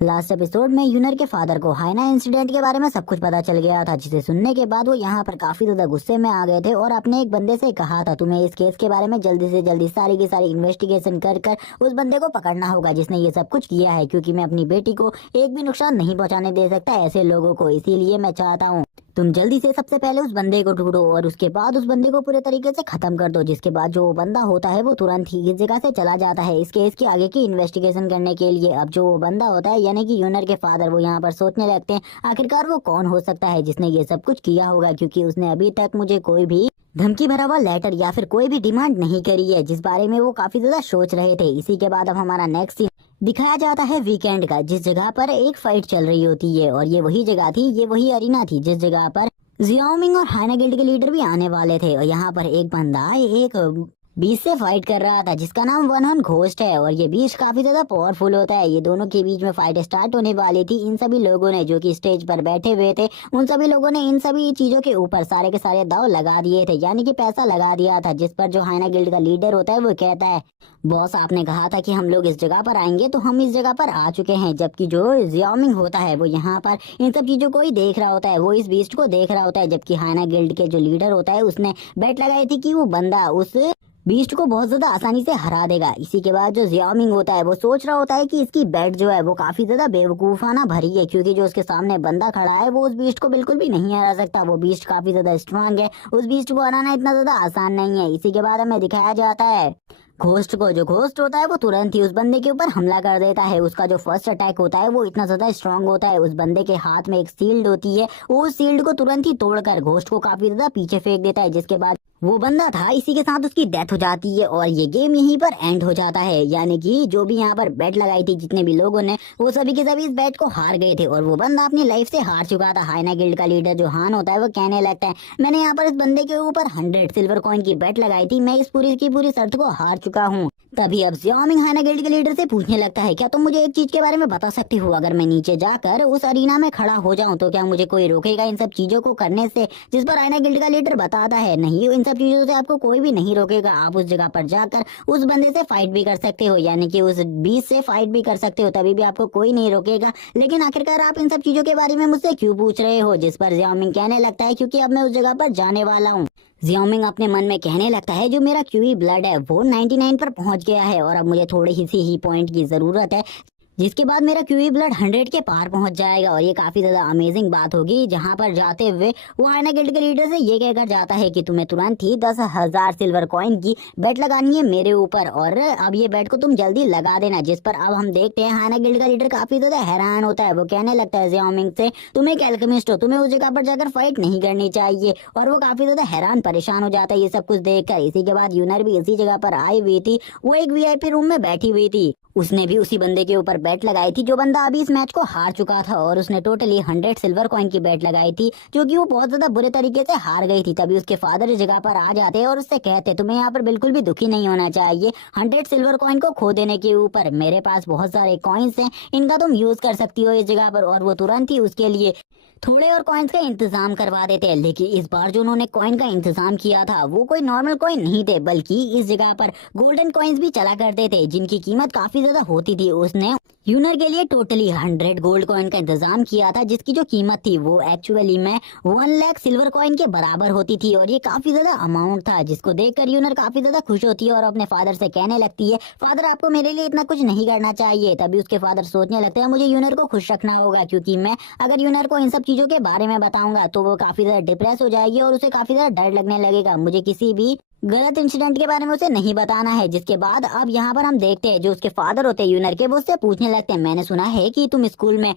Last episode में यूनर के father को हाइना इंसिडेंट के बारे में सब कुछ पता चल गया था, जिसे सुनने के बाद वो यहाँ पर काफी ज्यादा गुस्से में आ गए थे और अपने एक बंदे से कहा था तुम्हें इस केस के बारे में जल्दी से जल्दी सारी की सारी इन्वेस्टिगेशन कर कर उस बंदे को पकड़ना होगा जिसने ये सब कुछ किया है, क्योंकि मैं अपनी बेटी को एक भी नुकसान नहीं पहुंचाने दे सकता ऐसे लोगों को। इसीलिए मैं चाहता हूँ तुम जल्दी से सबसे पहले उस बंदे को ढूंढो और उसके बाद उस बंदे को पूरे तरीके से खत्म कर दो, जिसके बाद जो वो बंदा होता है वो तुरंत ही इस जगह से चला जाता है इस केस की आगे की इन्वेस्टिगेशन करने के लिए। अब जो वो बंदा होता है यानी कि यूनर के फादर, वो यहाँ पर सोचने लगते हैं आखिरकार वो कौन हो सकता है जिसने ये सब कुछ किया होगा, क्योंकि उसने अभी तक मुझे कोई भी धमकी भरा हुआ लेटर या फिर कोई भी डिमांड नहीं करी है, जिस बारे में वो काफी ज्यादा सोच रहे थे। इसी के बाद अब हमारा नेक्स्ट सीन दिखाया जाता है वीकेंड का, जिस जगह पर एक फाइट चल रही होती है और ये वही जगह थी, ये वही अरीना थी जिस जगह पर जियाओमिंग और हाइना गिल्ड के लीडर भी आने वाले थे। और यहाँ पर एक बंदा एक बीच से फाइट कर रहा था जिसका नाम वन हॉर्न घोस्ट है और ये बीच काफी ज्यादा पावरफुल होता है। ये दोनों के बीच में फाइट स्टार्ट होने वाली थी। इन सभी लोगों ने जो कि स्टेज पर बैठे हुए थे उन सभी लोगों ने इन सभी चीजों के ऊपर सारे के सारे दाव लगा दिए थे, यानी कि पैसा लगा दिया था, जिस पर जो हाइना गिल्ड का लीडर होता है वो कहता है बॉस आपने कहा था कि हम लोग इस जगह पर आएंगे तो हम इस जगह पर आ चुके हैं। जबकि जो जियाओमिंग होता है वो यहाँ पर इन सब चीजों को ही देख रहा होता है, वो इस बीस्ट को देख रहा होता है। जबकि हाइना गिल्ड के जो लीडर होता है उसने बेट लगाई थी कि वो बंदा उस बीस्ट को बहुत ज्यादा आसानी से हरा देगा। इसी के बाद जो जियाओमिंग होता है वो सोच रहा होता है कि इसकी बेट जो है वो काफी ज्यादा बेवकूफाना भरी है, क्योंकि जो उसके सामने बंदा खड़ा है वो उस बीस्ट को बिल्कुल भी नहीं हरा सकता। वो बीस्ट काफी ज्यादा स्ट्रांग है, उस बीस्ट को हराना इतना ज्यादा आसान नहीं है। इसी के बाद हमें दिखाया जाता है घोस्ट को। जो घोस्ट होता है वो तुरंत ही उस बंदे के ऊपर हमला कर देता है। उसका जो फर्स्ट अटैक होता है वो इतना ज्यादा स्ट्रांग होता है, उस बंदे के हाथ में एक शील्ड होती है, वो उस शील्ड को तुरंत ही तोड़कर घोस्ट को काफी ज्यादा पीछे फेंक देता है, जिसके बाद वो बंदा था इसी के साथ उसकी डेथ हो जाती है और ये गेम यहीं पर एंड हो जाता है। यानी कि जो भी यहाँ पर बेट लगाई थी जितने भी लोगों ने, वो सभी के सभी इस बेट को हार गए थे और वो बंदा अपनी लाइफ से हार चुका था। हाइना गिल्ड का लीडर जो हान होता है वो कहने लगता है मैंने यहाँ पर इस बंदे के ऊपर 100 सिल्वर कॉइन की बेट लगाई थी, मैं इस पूरी की पूरी शर्त को हार चुका हूँ। तभी अब जियाओमिंग हाइना गिल्ड के लीडर से पूछने लगता है क्या तुम मुझे एक चीज के बारे में बता सकती हो, अगर मैं नीचे जाकर उस अरीना में खड़ा हो जाऊं तो क्या मुझे कोई रोकेगा इन सब चीजों को करने से। जिस पर हाइना गिल्ड का लीडर बताता है नहीं, इन सब चीजों से आपको कोई भी नहीं रोकेगा, आप उस जगह पर जाकर उस बंदे से फाइट भी कर सकते हो, यानी कि उस बीच से फाइट भी कर सकते हो, तभी भी आपको कोई नहीं रोकेगा। लेकिन आखिरकार आप इन सब चीजों के बारे में मुझसे क्यों पूछ रहे हो। जिस पर जियाओमिंग कहने लगता है क्योंकि अब मैं उस जगह पर जाने वाला हूँ। जियाओमिंग अपने मन में कहने लगता है जो मेरा क्यूई ब्लड है वो 99 पर पहुंच गया है और अब मुझे थोड़ी ही पॉइंट की जरूरत है, जिसके बाद मेरा क्यूई ब्लड 100 के पार पहुंच जाएगा और ये काफी ज्यादा अमेजिंग बात होगी। जहां पर जाते हुए वो हाइना गिल्ड के लीडर से ये कहकर जाता है कि तुम्हें तुरंत ही 10,000 सिल्वर कॉइन की बेट लगानी है मेरे ऊपर और अब ये बेट को तुम जल्दी लगा देना। जिस पर अब हम देखते हैं हाइना गिल्ड का लीडर काफी ज्यादा हैरान होता है। वो कहने लगता है जियाओमिंग से तुम एक एल्केमिस्ट हो, तुम्हें उस जगह पर जाकर फाइट नहीं करनी चाहिए, और वो काफी ज्यादा हैरान परेशान हो जाता है ये सब कुछ देखकर। इसी के बाद यूनर भी इसी जगह पर आई हुई थी, वो एक वीआईपी रूम में बैठी हुई थी, उसने भी उसी बंदे के ऊपर बेट लगाई थी जो बंदा अभी इस मैच को हार चुका था और उसने टोटली 100 सिल्वर कॉइन की बेट लगाई थी जो कि वो बहुत ज्यादा बुरे तरीके से हार गई थी। तभी उसके फादर इस जगह पर आ जाते हैं और उससे कहते तुम्हें यहाँ पर बिल्कुल भी दुखी नहीं होना चाहिए, 100 सिल्वर कॉइन को खो देने के ऊपर मेरे पास बहुत सारे कॉइन्स हैं, इनका तुम यूज कर सकती हो इस जगह पर। और वो तुरंत ही उसके लिए थोड़े और कॉइन्स का इंतजाम करवा देते हैं। लेकिन इस बार जो उन्होंने कॉइन का इंतजाम किया था वो कोई नॉर्मल कॉइन नहीं थे, बल्कि इस जगह पर गोल्डन कॉइन्स भी चला करते थे जिनकी कीमत काफी ज्यादा होती थी। उसने यूनर के लिए टोटली 100 गोल्ड कॉइन का इंतजाम किया था जिसकी जो कीमत थी वो एक्चुअली में 1 लाख सिल्वर कॉइन के बराबर होती थी और ये काफी ज्यादा अमाउंट था, जिसको देखकर यूनर काफी ज्यादा खुश होती है और अपने फादर से कहने लगती है फादर आपको मेरे लिए इतना कुछ नहीं करना चाहिए। तभी उसके फादर सोचने लगते हैं मुझे यूनर को खुश रखना होगा, क्योंकि मैं अगर यूनर को इन सब चीजों के बारे में बताऊंगा तो वो काफी ज्यादा डिप्रेस हो जाएगी और उसे काफी ज्यादा डर लगने लगेगा। मुझे किसी भी गलत इंसिडेंट के बारे में उसे नहीं बताना है। जिसके बाद अब यहाँ पर हम देखते हैं जो उसके फादर होते हैं यूनर के, वो उससे पूछने लगते हैं मैंने सुना है कि तुम स्कूल में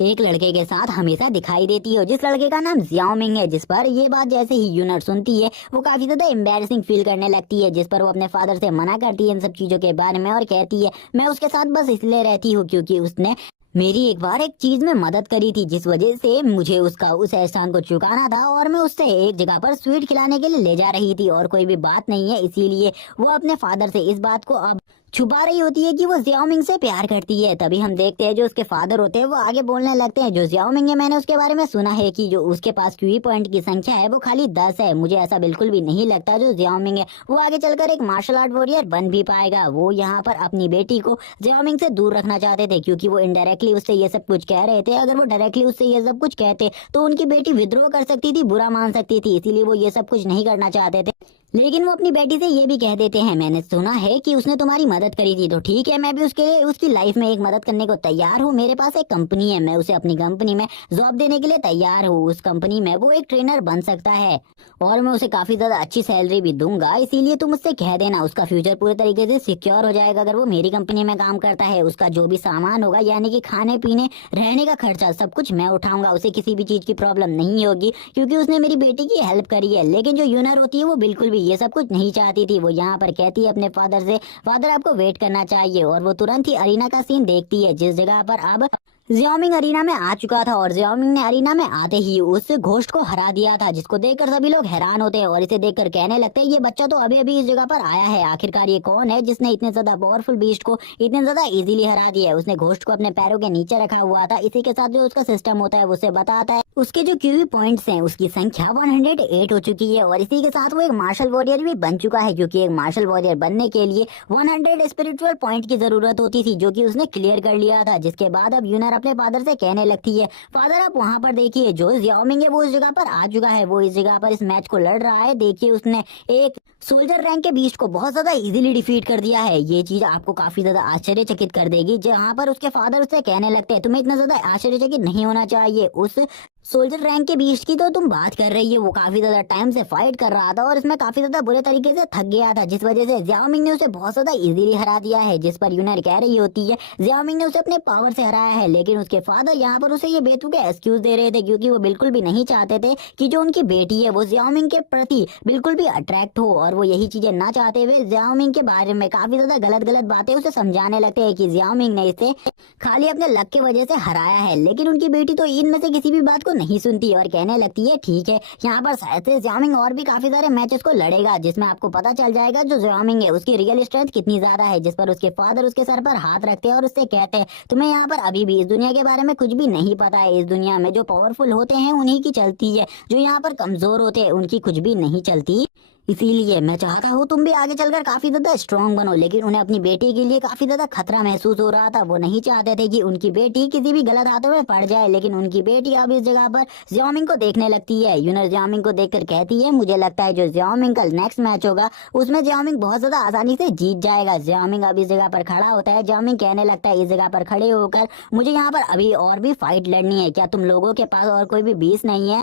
एक लड़के के साथ हमेशा दिखाई देती हो जिस लड़के का नाम जियाओमिंग है। जिस पर ये बात जैसे ही यूनर सुनती है वो काफी ज्यादा एम्बैरेसिंग फील करने लगती है, जिस पर वो अपने फादर से मना करती है इन सब चीजों के बारे में और कहती है मैं उसके साथ बस इसलिए रहती हूँ क्योंकि उसने मेरी एक बार एक चीज में मदद करी थी जिस वजह से मुझे उसका उस एहसान को चुकाना था और मैं उससे एक जगह पर स्वीट खिलाने के लिए ले जा रही थी और कोई भी बात नहीं है। इसीलिए वो अपने फादर से इस बात को अब छुपा रही होती है कि वो जियाओमिंग से प्यार करती है। तभी हम देखते हैं जो उसके फादर होते हैं वो आगे बोलने लगते हैं, जो जियाओमिंग है मैंने उसके बारे में सुना है कि जो उसके पास क्यूई पॉइंट की संख्या है वो खाली 10 है। मुझे ऐसा बिल्कुल भी नहीं लगता जो जियाओमिंग है वो आगे चलकर एक मार्शल आर्ट वॉरियर बन भी पाएगा। वो यहाँ पर अपनी बेटी को जियाओमिंग से दूर रखना चाहते थे क्योंकि वो इनडायरेक्टली उससे ये सब कुछ कह रहे थे। अगर वो डायरेक्टली उससे ये सब कुछ कहते तो उनकी बेटी विद्रोह कर सकती थी, बुरा मान सकती थी, इसीलिए वो ये सब कुछ नहीं करना चाहते थे। लेकिन वो अपनी बेटी से ये भी कह देते हैं, मैंने सुना है कि उसने तुम्हारी मदद करी थी तो ठीक है, मैं भी उसके लिए उसकी लाइफ में एक मदद करने को तैयार हूँ। मेरे पास एक कंपनी है, मैं उसे अपनी कंपनी में जॉब देने के लिए तैयार हूँ। उस कंपनी में वो एक ट्रेनर बन सकता है और मैं उसे काफी ज्यादा अच्छी सैलरी भी दूंगा, इसीलिए तुम उससे कह देना उसका फ्यूचर पूरे तरीके से सिक्योर हो जाएगा अगर वो मेरी कंपनी में काम करता है। उसका जो भी सामान होगा यानी कि खाने पीने रहने का खर्चा सब कुछ मैं उठाऊंगा, उसे किसी भी चीज की प्रॉब्लम नहीं होगी क्योंकि उसने मेरी बेटी की हेल्प करी है। लेकिन जो यूनर होती है वो बिल्कुल भी ये सब कुछ नहीं चाहती थी। वो यहाँ पर कहती है अपने फादर से, फादर आपको वेट करना चाहिए, और वो तुरंत ही अरीना का सीन देखती है जिस जगह पर अब जियाओमिंग अरीना में आ चुका था और जियाओमिंग ने अरीना में आते ही उस घोस्ट को हरा दिया था, जिसको देखकर सभी लोग हैरान होते हैं और इसे देखकर कहने लगते हैं ये बच्चा तो अभी अभी इस जगह पर आया है, आखिरकार ये कौन है जिसने इतने ज्यादा पावरफुल बीस्ट को इतने ज्यादा इजीली हरा दिया है। उसने घोस्ट को अपने पैरों के नीचे रखा हुआ था। इसी के साथ जो उसका सिस्टम होता है उसे बताता है उसके जो क्यूबी पॉइंट्स हैं उसकी संख्या 108 हो चुकी है और इसी के साथ वो एक मार्शल वॉरियर भी बन चुका है, क्योंकि एक मार्शल वॉरियर बनने के लिए 100 स्पिरिचुअल पॉइंट की जरूरत होती थी जो कि उसने क्लियर कर लिया था। जिसके बाद अब यूनर अपने फादर से कहने लगती है, फादर आप वहां पर देखिए जो जियाओमिंग है वो इस जगह पर आ चुका है, वो इस जगह पर इस मैच को लड़ रहा है। देखिए उसने एक सोल्जर रैंक के बीस्ट को बहुत ज्यादा इजीली डिफीट कर दिया है। ये चीज आपको काफी ज्यादा आश्चर्यचकित कर देगी। जहाँ पर उसके फादर उससे कहने लगते हैं तुम्हें इतना ज्यादा आश्चर्यचकित नहीं होना चाहिए, उस सोल्जर रैंक के बीस्ट की तो तुम बात कर रही है, वो काफी ज्यादा टाइम से फाइट कर रहा था और इसमें काफी ज्यादा बुरे तरीके से थक गया था, जिस वजह से जियाओमिंग ने उसे बहुत ज्यादा इजीली हरा दिया है। जिस पर यूनर कह रही होती है जियाओमिंग ने उसे अपने पावर से हराया है, लेकिन उसके फादर यहाँ पर उसे ये बेतुके एक्सक्यूज दे रहे थे क्योंकि वो बिल्कुल भी नहीं चाहते थे कि जो उनकी बेटी है वो जियाओमिंग के प्रति बिल्कुल भी अट्रैक्ट हो, और वो यही चीजें ना चाहते हुए जियाओमिंग के बारे में काफी ज्यादा गलत गलत बातें उसे समझाने लगते हैं कि जियाओमिंग ने इसे खाली अपने लक की वजह से हराया है। लेकिन उनकी बेटी तो इनमें से किसी भी बात को नहीं सुनती और कहने लगती है ठीक है, यहाँ पर शायद से जियाओमिंग और भी काफी सारे मैचेस को लड़ेगा जिसमें आपको पता चल जाएगा जो जियाओमिंग है उसकी रियल स्ट्रेंथ कितनी ज्यादा है। जिस पर उसके फादर उसके सर पर हाथ रखते हैं और उससे कहते हैं तुम्हें यहाँ पर अभी भी इस दुनिया के बारे में कुछ भी नहीं पता है। इस दुनिया में जो पावरफुल होते हैं उन्हीं की चलती है, जो यहाँ पर कमजोर होते हैं उनकी कुछ भी नहीं चलती। इसीलिए मैं चाहता हूँ तुम भी आगे चलकर काफी ज्यादा स्ट्रांग बनो। लेकिन उन्हें अपनी बेटी के लिए काफी ज्यादा खतरा महसूस हो रहा था। वो नहीं चाहते थे कि उनकी बेटी किसी भी गलत हाथों में पड़ जाए, लेकिन उनकी बेटी अब इस जगह पर जियाओमिंग को देखने लगती है। यूनर जियाओमिंग को देखकर कहती है मुझे लगता है जो जियाओमिंग का नेक्स्ट मैच होगा उसमें जियाओमिंग बहुत ज्यादा आसानी से जीत जाएगा। जियाओमिंग अब इस जगह पर खड़ा होता है। जियाओमिंग कहने लगता है इस जगह पर खड़े होकर मुझे यहाँ पर अभी और भी फाइट लड़नी है, क्या तुम लोगों के पास और कोई भी बीस नहीं है?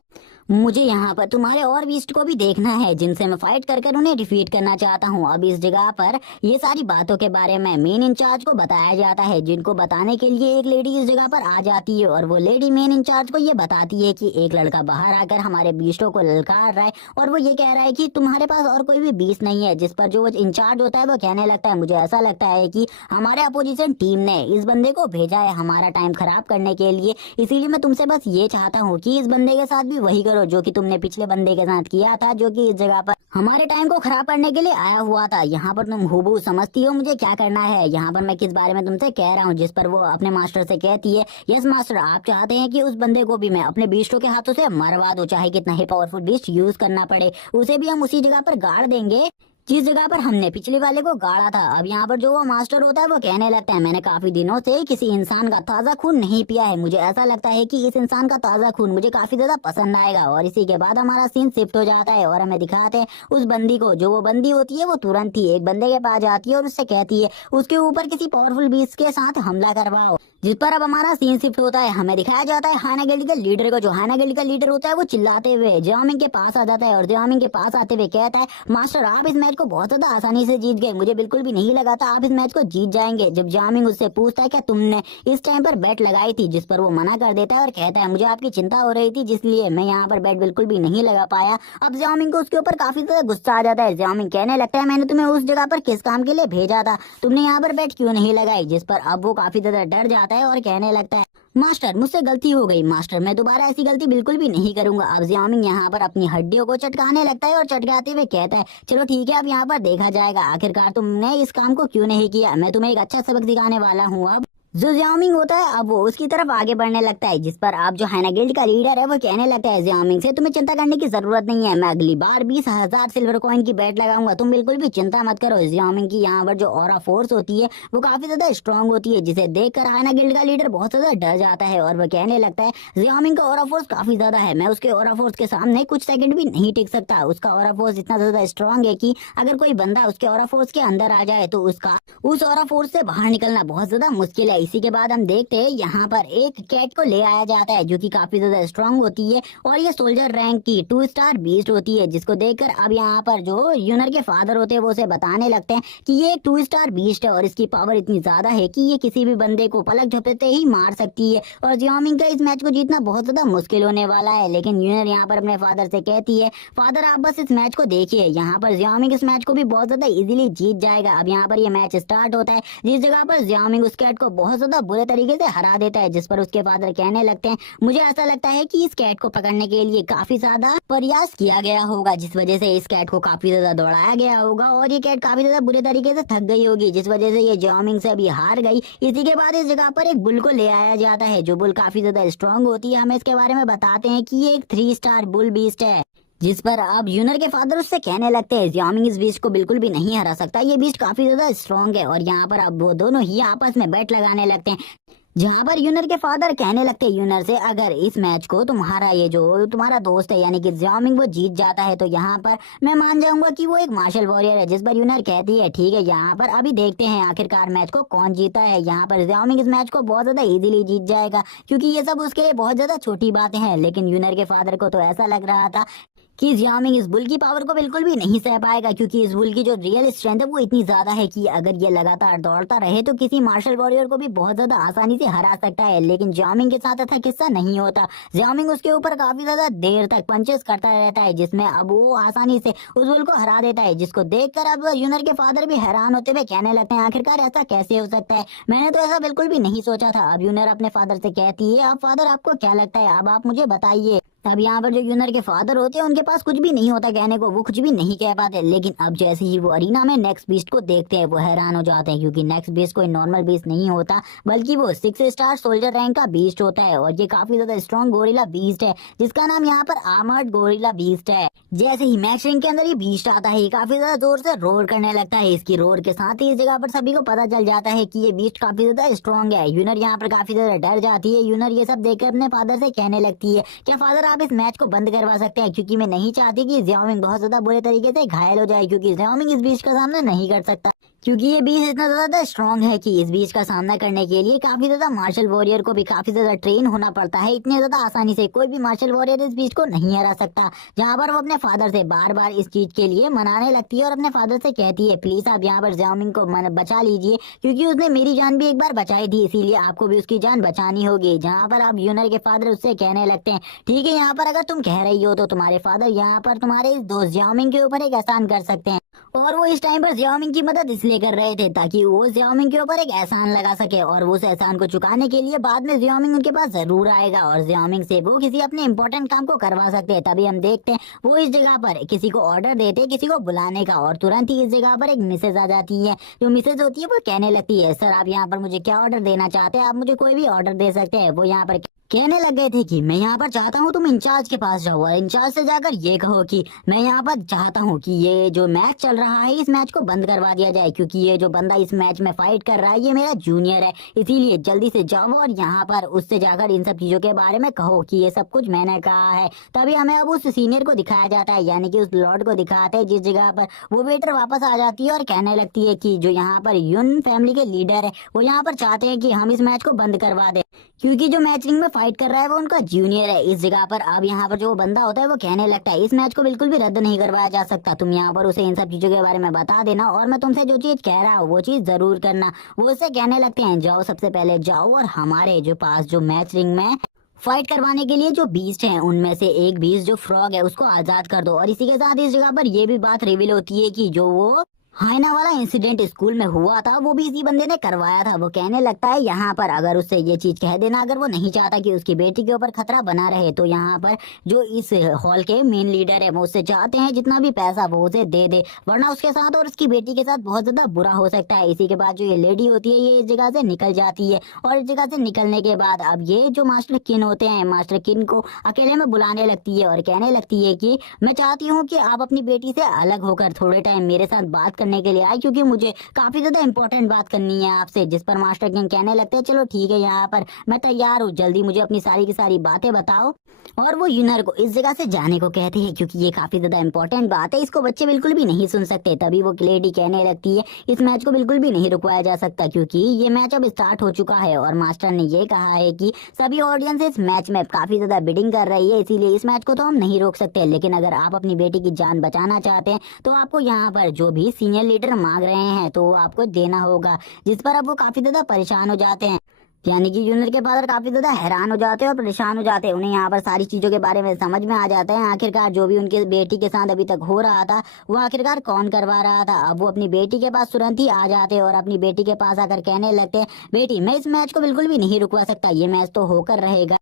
मुझे यहाँ पर तुम्हारे और बीस्ट को भी देखना है जिनसे मैं फाइट कर कर उन्हें डिफीट करना चाहता हूँ। अब इस जगह पर ये सारी बातों के बारे में मेन इंचार्ज को बताया जाता है, जिनको बताने के लिए एक लेडी इस जगह पर आ जाती है और वो लेडी मेन इंचार्ज को ये बताती है कि एक लड़का बाहर आकर हमारे बीस्टों को ललकार रहा है और वो ये कह रहा है कि तुम्हारे पास और कोई भी बीस्ट नहीं है। जिस पर जो इंचार्ज होता है वो कहने लगता है मुझे ऐसा लगता है कि हमारे अपोजिशन टीम ने इस बंदे को भेजा है हमारा टाइम खराब करने के लिए, इसीलिए मैं तुमसे बस ये चाहता हूँ कि इस बंदे के साथ भी वही करो जो कि तुमने पिछले बंदे के साथ किया था, जो कि इस जगह पर हमारे टाइम को खराब करने के लिए आया हुआ था। यहाँ पर तुम हूबहू समझती हो मुझे क्या करना है, यहाँ पर मैं किस बारे में तुमसे कह रहा हूँ। जिस पर वो अपने मास्टर से कहती है यस मास्टर, आप चाहते हैं कि उस बंदे को भी मैं अपने बीस्टों के हाथों से मरवा दूं, चाहे कितना ही पावरफुल बीस्ट यूज करना पड़े, उसे भी हम उसी जगह पर गाड़ देंगे जिस जगह पर हमने पिछले वाले को गाड़ा था। अब यहाँ पर जो वो मास्टर होता है वो कहने लगता है मैंने काफी दिनों से किसी इंसान का ताजा खून नहीं पिया है, मुझे ऐसा लगता है कि इस इंसान का ताजा खून मुझे काफी ज्यादा पसंद आएगा। और इसी के बाद हमारा सीन शिफ्ट हो जाता है और हमें दिखाते हैं उस बंदी को। जो वो बंदी होती है वो तुरंत ही एक बंदे के पास जाती है और उससे कहती है उसके ऊपर किसी पावरफुल बीस्ट के साथ हमला करवाओ। जिस पर अब हमारा सीन शिफ्ट होता है, हमें दिखाया जाता है हाना गिल्ड के लीडर को। जो हाना गिल्ड का लीडर होता है वो चिल्लाते हुए जियाओमिंग के पास आ जाता है और जियाओमिंग के पास आते हुए कहता है मास्टर आप इस मैच को बहुत ज्यादा आसानी से जीत गए, मुझे बिल्कुल भी नहीं लगा था आप इस मैच को जीत जाएंगे। जब जियाओमिंग उससे पूछता है क्या तुमने इस टाइम पर बैट लगाई थी, जिस पर वो मना कर देता है और कहता है मुझे आपकी चिंता हो रही थी जिसलिए मैं यहाँ पर बैट बिल्कुल भी नहीं लगा पाया। अब जियाओमिंग को उसके ऊपर काफी ज्यादा गुस्सा आ जाता है। जियाओमिंग कहने लगता है मैंने तुम्हें उस जगह पर किस काम के लिए भेजा था, तुमने यहाँ पर बैट क्यों नहीं लगाई? जिस पर अब वो काफी ज्यादा डर जाता है और कहने लगता है मास्टर मुझसे गलती हो गई मास्टर, मैं दोबारा ऐसी गलती बिल्कुल भी नहीं करूंगा। अब जियामिंग यहाँ पर अपनी हड्डियों को चटकाने लगता है और चटकाते हुए कहता है चलो ठीक है अब यहाँ पर देखा जाएगा आखिरकार तुमने इस काम को क्यों नहीं किया, मैं तुम्हें एक अच्छा सबक सिखाने वाला हूँ। अब जो जियामिंग होता है अब वो उसकी तरफ आगे बढ़ने लगता है, जिस पर आप जो हाइना गिल्ड का लीडर है वो कहने लगता है जियामिंग से तुम्हें चिंता करने की जरूरत नहीं है, मैं अगली बार 20,000 सिल्वर कॉइन की बेट लगाऊंगा, तुम बिल्कुल भी चिंता मत करो। जियामिंग की यहाँ पर जो ऑरा फोर्स होती है वो काफी ज्यादा स्ट्रांग होती है, जिसे देखकर हाइना गिल्ड का लीडर बहुत ज्यादा डर जाता है और वो कहने लगता है जियामिंग का ऑरा फोर्स काफी ज्यादा है, मैं उसके ऑरा फोर्स के सामने कुछ सेकंड भी नहीं टिक सकता। उसका ऑरा फोर्स इतना ज्यादा स्ट्रांग है कि अगर कोई बंदा उसके ऑरा फोर्स के अंदर आ जाए तो उसका उस ऑरा फोर्स से बाहर निकलना बहुत ज्यादा मुश्किल है। इसी के बाद हम देखते हैं यहाँ पर एक कैट को ले आया जाता है जो कि काफी ज्यादा स्ट्रांग होती है और ये सोल्जर रैंक की 2 स्टार बीस्ट होती है, जिसको देखकर अब यहाँ पर जो यूनर के फादर होते हैं वो उसे बताने लगते हैं कि ये एक 2 स्टार बीस्ट है और इसकी पावर इतनी ज्यादा है कि ये किसी भी बंदे को पलक झपकते ही मार सकती है और जियामिंग का इस मैच को जीतना बहुत ज्यादा मुश्किल होने वाला है। लेकिन यूनर यहाँ पर अपने फादर से कहती है फादर आप बस इस मैच को देखिए, यहाँ पर जियामिंग इस मैच को भी बहुत ज्यादा इजीली जीत जाएगा। अब यहाँ पर ये मैच स्टार्ट होता है जिस जगह पर जियामिंग उस कैट को बहुत ज्यादा बुरे तरीके से हरा देता है, जिस पर उसके फादर कहने लगते हैं मुझे ऐसा लगता है कि इस कैट को पकड़ने के लिए काफी ज्यादा प्रयास किया गया होगा, जिस वजह से इस कैट को काफी ज्यादा दौड़ाया गया होगा और ये कैट काफी ज्यादा बुरे तरीके से थक गई होगी, जिस वजह से ये जियामिंग से अभी हार गई। इसी के बाद इस जगह पर एक बुल को ले आया जाता है जो बुल काफी ज्यादा स्ट्रांग होती है। हमें इसके बारे में बताते हैं कि ये एक 3 स्टार बुल बीस्ट है, जिस पर अब यूनर के फादर उससे कहने लगते हैं जियामिंग इस बीस्ट को बिल्कुल भी नहीं हरा सकता, ये बीस्ट काफी ज्यादा स्ट्रांग है। और यहाँ पर अब वो दोनों ही आपस में बैट लगाने लगते हैं, जहाँ पर यूनर के फादर कहने लगते हैं यूनर से अगर इस मैच को तुम्हारा ये जो तुम्हारा दोस्त है यानी कि जियामिंग वो जीत जाता है तो यहाँ पर मैं मान जाऊंगा कि वो एक मार्शल वॉरियर है, जिस पर यूनर कहती है ठीक है यहाँ पर अभी देखते हैं आखिरकार मैच को कौन जीता है। यहाँ पर जियामिंग इस मैच को बहुत ज्यादा इजीली जीत जाएगा क्योंकि ये सब उसके लिए बहुत ज्यादा छोटी बातें हैं, लेकिन यूनर के फादर को तो ऐसा लग रहा था कि जियामिंग इस बुल की पावर को बिल्कुल भी नहीं सह पाएगा क्योंकि इस बुल की जो रियल स्ट्रेंथ है वो इतनी ज्यादा है कि अगर ये लगातार दौड़ता रहे तो किसी मार्शल वॉरियर को भी बहुत ज्यादा आसानी से हरा सकता है। लेकिन जियामिंग के साथ ऐसा किस्सा नहीं होता, जियामिंग उसके ऊपर काफी ज्यादा देर तक पंचेस करता रहता है जिसमें अब वो आसानी से उस बुल को हरा देता है, जिसको देखकर अब यूनर के फादर भी हैरान होते हुए कहने लगते हैं आखिरकार ऐसा कैसे हो सकता है, मैंने तो ऐसा बिल्कुल भी नहीं सोचा था। अब यूनर अपने फादर से कहती है अब फादर आपको क्या लगता है, अब आप मुझे बताइए। अब यहाँ पर जो यूनर के फादर होते हैं उनके पास कुछ भी नहीं होता कहने को, वो कुछ भी नहीं कह पाते, लेकिन अब जैसे ही वो अरीना में नेक्स्ट बीस्ट को देखते हैं वो हैरान हो जाते हैं क्योंकि नेक्स्ट बीस्ट कोई नॉर्मल बीस्ट नहीं होता बल्कि वो 6 स्टार सोल्जर रैंक का बीस्ट होता है और ये काफी ज्यादा स्ट्रॉन्ग गोरिल्ला बीस्ट है जिसका नाम यहाँ पर आर्मर्ड गोरिल्ला बीस्ट है। जैसे ही मैच रिंग के अंदर ये बीस्ट आता है ये काफी ज्यादा जोर से रोर करने लगता है, इसकी रोर के साथ ही इस जगह पर सभी को पता चल जाता है कि ये बीस्ट काफी ज्यादा स्ट्रॉन्ग है। यूनर यहाँ पर काफी ज्यादा डर जाती है, यूनर ये सब देखकर अपने फादर से कहने लगती है क्या फादर आप इस मैच को बंद करवा सकते हैं क्योंकि मैं नहीं चाहती कि जियामिंग बहुत ज्यादा बुरे तरीके से घायल हो जाए क्योंकि जियामिंग इस बीच का सामना नहीं कर सकता क्योंकि ये बीच इतना ज्यादा स्ट्रांग है कि इस बीच का सामना करने के लिए काफी ज्यादा मार्शल वॉरियर को भी काफी ज्यादा ट्रेन होना पड़ता है, इतने ज्यादा आसानी से कोई भी मार्शल वॉरियर इस बीच को नहीं हरा सकता। जहाँ पर वो अपने फादर से बार बार इस चीज के लिए मनाने लगती है और अपने फादर से कहती है प्लीज आप यहाँ पर जियामिंग को बचा लीजिए क्योंकि उसने मेरी जान भी एक बार बचाई थी इसीलिए आपको भी उसकी जान बचानी होगी। जहाँ पर आप यूनर के फादर उससे कहने लगते हैं ठीक है यहाँ पर अगर तुम कह रही हो तो तुम्हारे फादर यहाँ पर तुम्हारे इस दोस्त जियामिंग के ऊपर एक एहसान कर सकते हैं और वो इस टाइम पर जियामिंग की मदद इसलिए कर रहे थे ताकि वो जियामिंग के ऊपर एक एहसान लगा सके और वो उस एहसान को चुकाने के लिए बाद में जियामिंग उनके पास जरूर आएगा और जियामिंग से वो किसी अपने इंपॉर्टेंट काम को करवा सकते हैं। तभी हम देखते हैं वो इस जगह पर किसी को ऑर्डर देते किसी को बुलाने का और तुरंत ही इस जगह पर एक मिसेज आ जाती है। जो मिसेज होती है वो कहने लगती है सर आप यहाँ पर मुझे क्या ऑर्डर देना चाहते हैं, आप मुझे कोई भी ऑर्डर दे सकते हैं। वो यहाँ पर कहने लग गए थे कि मैं यहाँ पर चाहता हूँ तुम इंचार्ज के पास जाओ और इंचार्ज से जाकर ये कहो कि मैं यहाँ पर चाहता हूँ कि ये जो मैच चल रहा है इस मैच को बंद करवा दिया जाए क्योंकि ये जो बंदा इस मैच में फाइट कर रहा है ये मेरा जूनियर है, इसीलिए जल्दी से जाओ और यहाँ पर उससे जाकर इन सब चीजों के बारे में कहो कि ये सब कुछ मैंने कहा है। तभी हमें अब उस सीनियर को दिखाया जाता है यानी कि उस लॉर्ड को दिखाते हैं जिस जगह पर वो वेटर वापस आ जाती है और कहने लगती है कि जो यहाँ पर यून फैमिली के लीडर है वो यहाँ पर चाहते हैं कि हम इस मैच को बंद करवा दें क्योंकि जो मैच रिंग में फाइट कर रहा है वो उनका जूनियर है। इस जगह पर अब यहाँ पर जो बंदा होता है वो कहने लगता है इस मैच को बिल्कुल भी रद्द नहीं करवाया जा सकता, तुम यहाँ पर उसे इन सब चीजों के बारे में बता देना और मैं तुमसे जो चीज कह रहा हूँ वो चीज जरूर करना। वो उसे कहने लगते हैं जाओ सबसे पहले जाओ और हमारे जो पास जो मैच रिंग में फाइट करवाने के लिए जो बीस्ट हैं उनमें से एक बीस्ट जो फ्रॉग है उसको आजाद कर दो। और इसी के साथ इस जगह पर ये भी बात रिवील होती है कि जो वो हाइना वाला इंसिडेंट स्कूल में हुआ था, वो भी इसी बंदे ने करवाया था। वो कहने लगता है यहाँ पर अगर उससे ये चीज कह देना, अगर वो नहीं चाहता कि उसकी बेटी के ऊपर खतरा बना रहे, तो यहाँ पर जो इस हॉल के मेन लीडर है वो उससे चाहते हैं जितना भी पैसा वो उसे दे दे, वरना उसके साथ और उसकी बेटी के साथ बहुत ज्यादा बुरा हो सकता है। इसी के बाद जो ये लेडी होती है ये इस जगह से निकल जाती है, और इस जगह से निकलने के बाद अब ये जो मास्टर किन होते हैं, मास्टर किन को अकेले में बुलाने लगती है और कहने लगती है कि मैं चाहती हूँ कि आप अपनी बेटी से अलग होकर थोड़े टाइम मेरे साथ बात करने के लिए आए, क्योंकि मुझे काफी ज्यादा इंपॉर्टेंट बात करनी है आपसे। जिस पर मास्टर किंग कहने लगते हैं चलो ठीक है, यहाँ पर मैं तैयार हूँ, जल्दी मुझे अपनी सारी की सारी बातें बताओ। और वो यूनर को इस जगह से जाने को कहते हैं, क्योंकि ये काफी ज्यादा इंपॉर्टेंट बात है, इसको बच्चे बिल्कुल भी नहीं सुन सकते। तभी वो लेडी कहने लगती है इस मैच को बिल्कुल भी नहीं रुकवाया जा सकता, क्योंकि ये मैच अब स्टार्ट हो चुका है और मास्टर ने ये कहा है कि सभी ऑडियंस इस मैच में काफी ज्यादा बिडिंग कर रही है, इसीलिए इस मैच को तो हम नहीं रोक सकते। लेकिन अगर आप अपनी बेटी की जान बचाना चाहते हैं तो आपको यहाँ पर जो भी सीनियर लीडर मांग रहे हैं तो वो आपको देना होगा। जिस पर अब वो काफी ज्यादा परेशान हो जाते हैं, यानी कि जूनियर के फादर काफी ज्यादा हैरान हो जाते हैं और परेशान हो जाते हैं। उन्हें यहाँ पर सारी चीजों के बारे में समझ में आ जाता है, आखिरकार जो भी उनकी बेटी के साथ अभी तक हो रहा था वो आखिरकार कौन करवा रहा था। अब वो अपनी बेटी के पास तुरंत ही आ जाते हैं और अपनी बेटी के पास आकर कहने लगते हैं बेटी मैं इस मैच को बिल्कुल भी नहीं रुकवा सकता, ये मैच तो होकर रहेगा,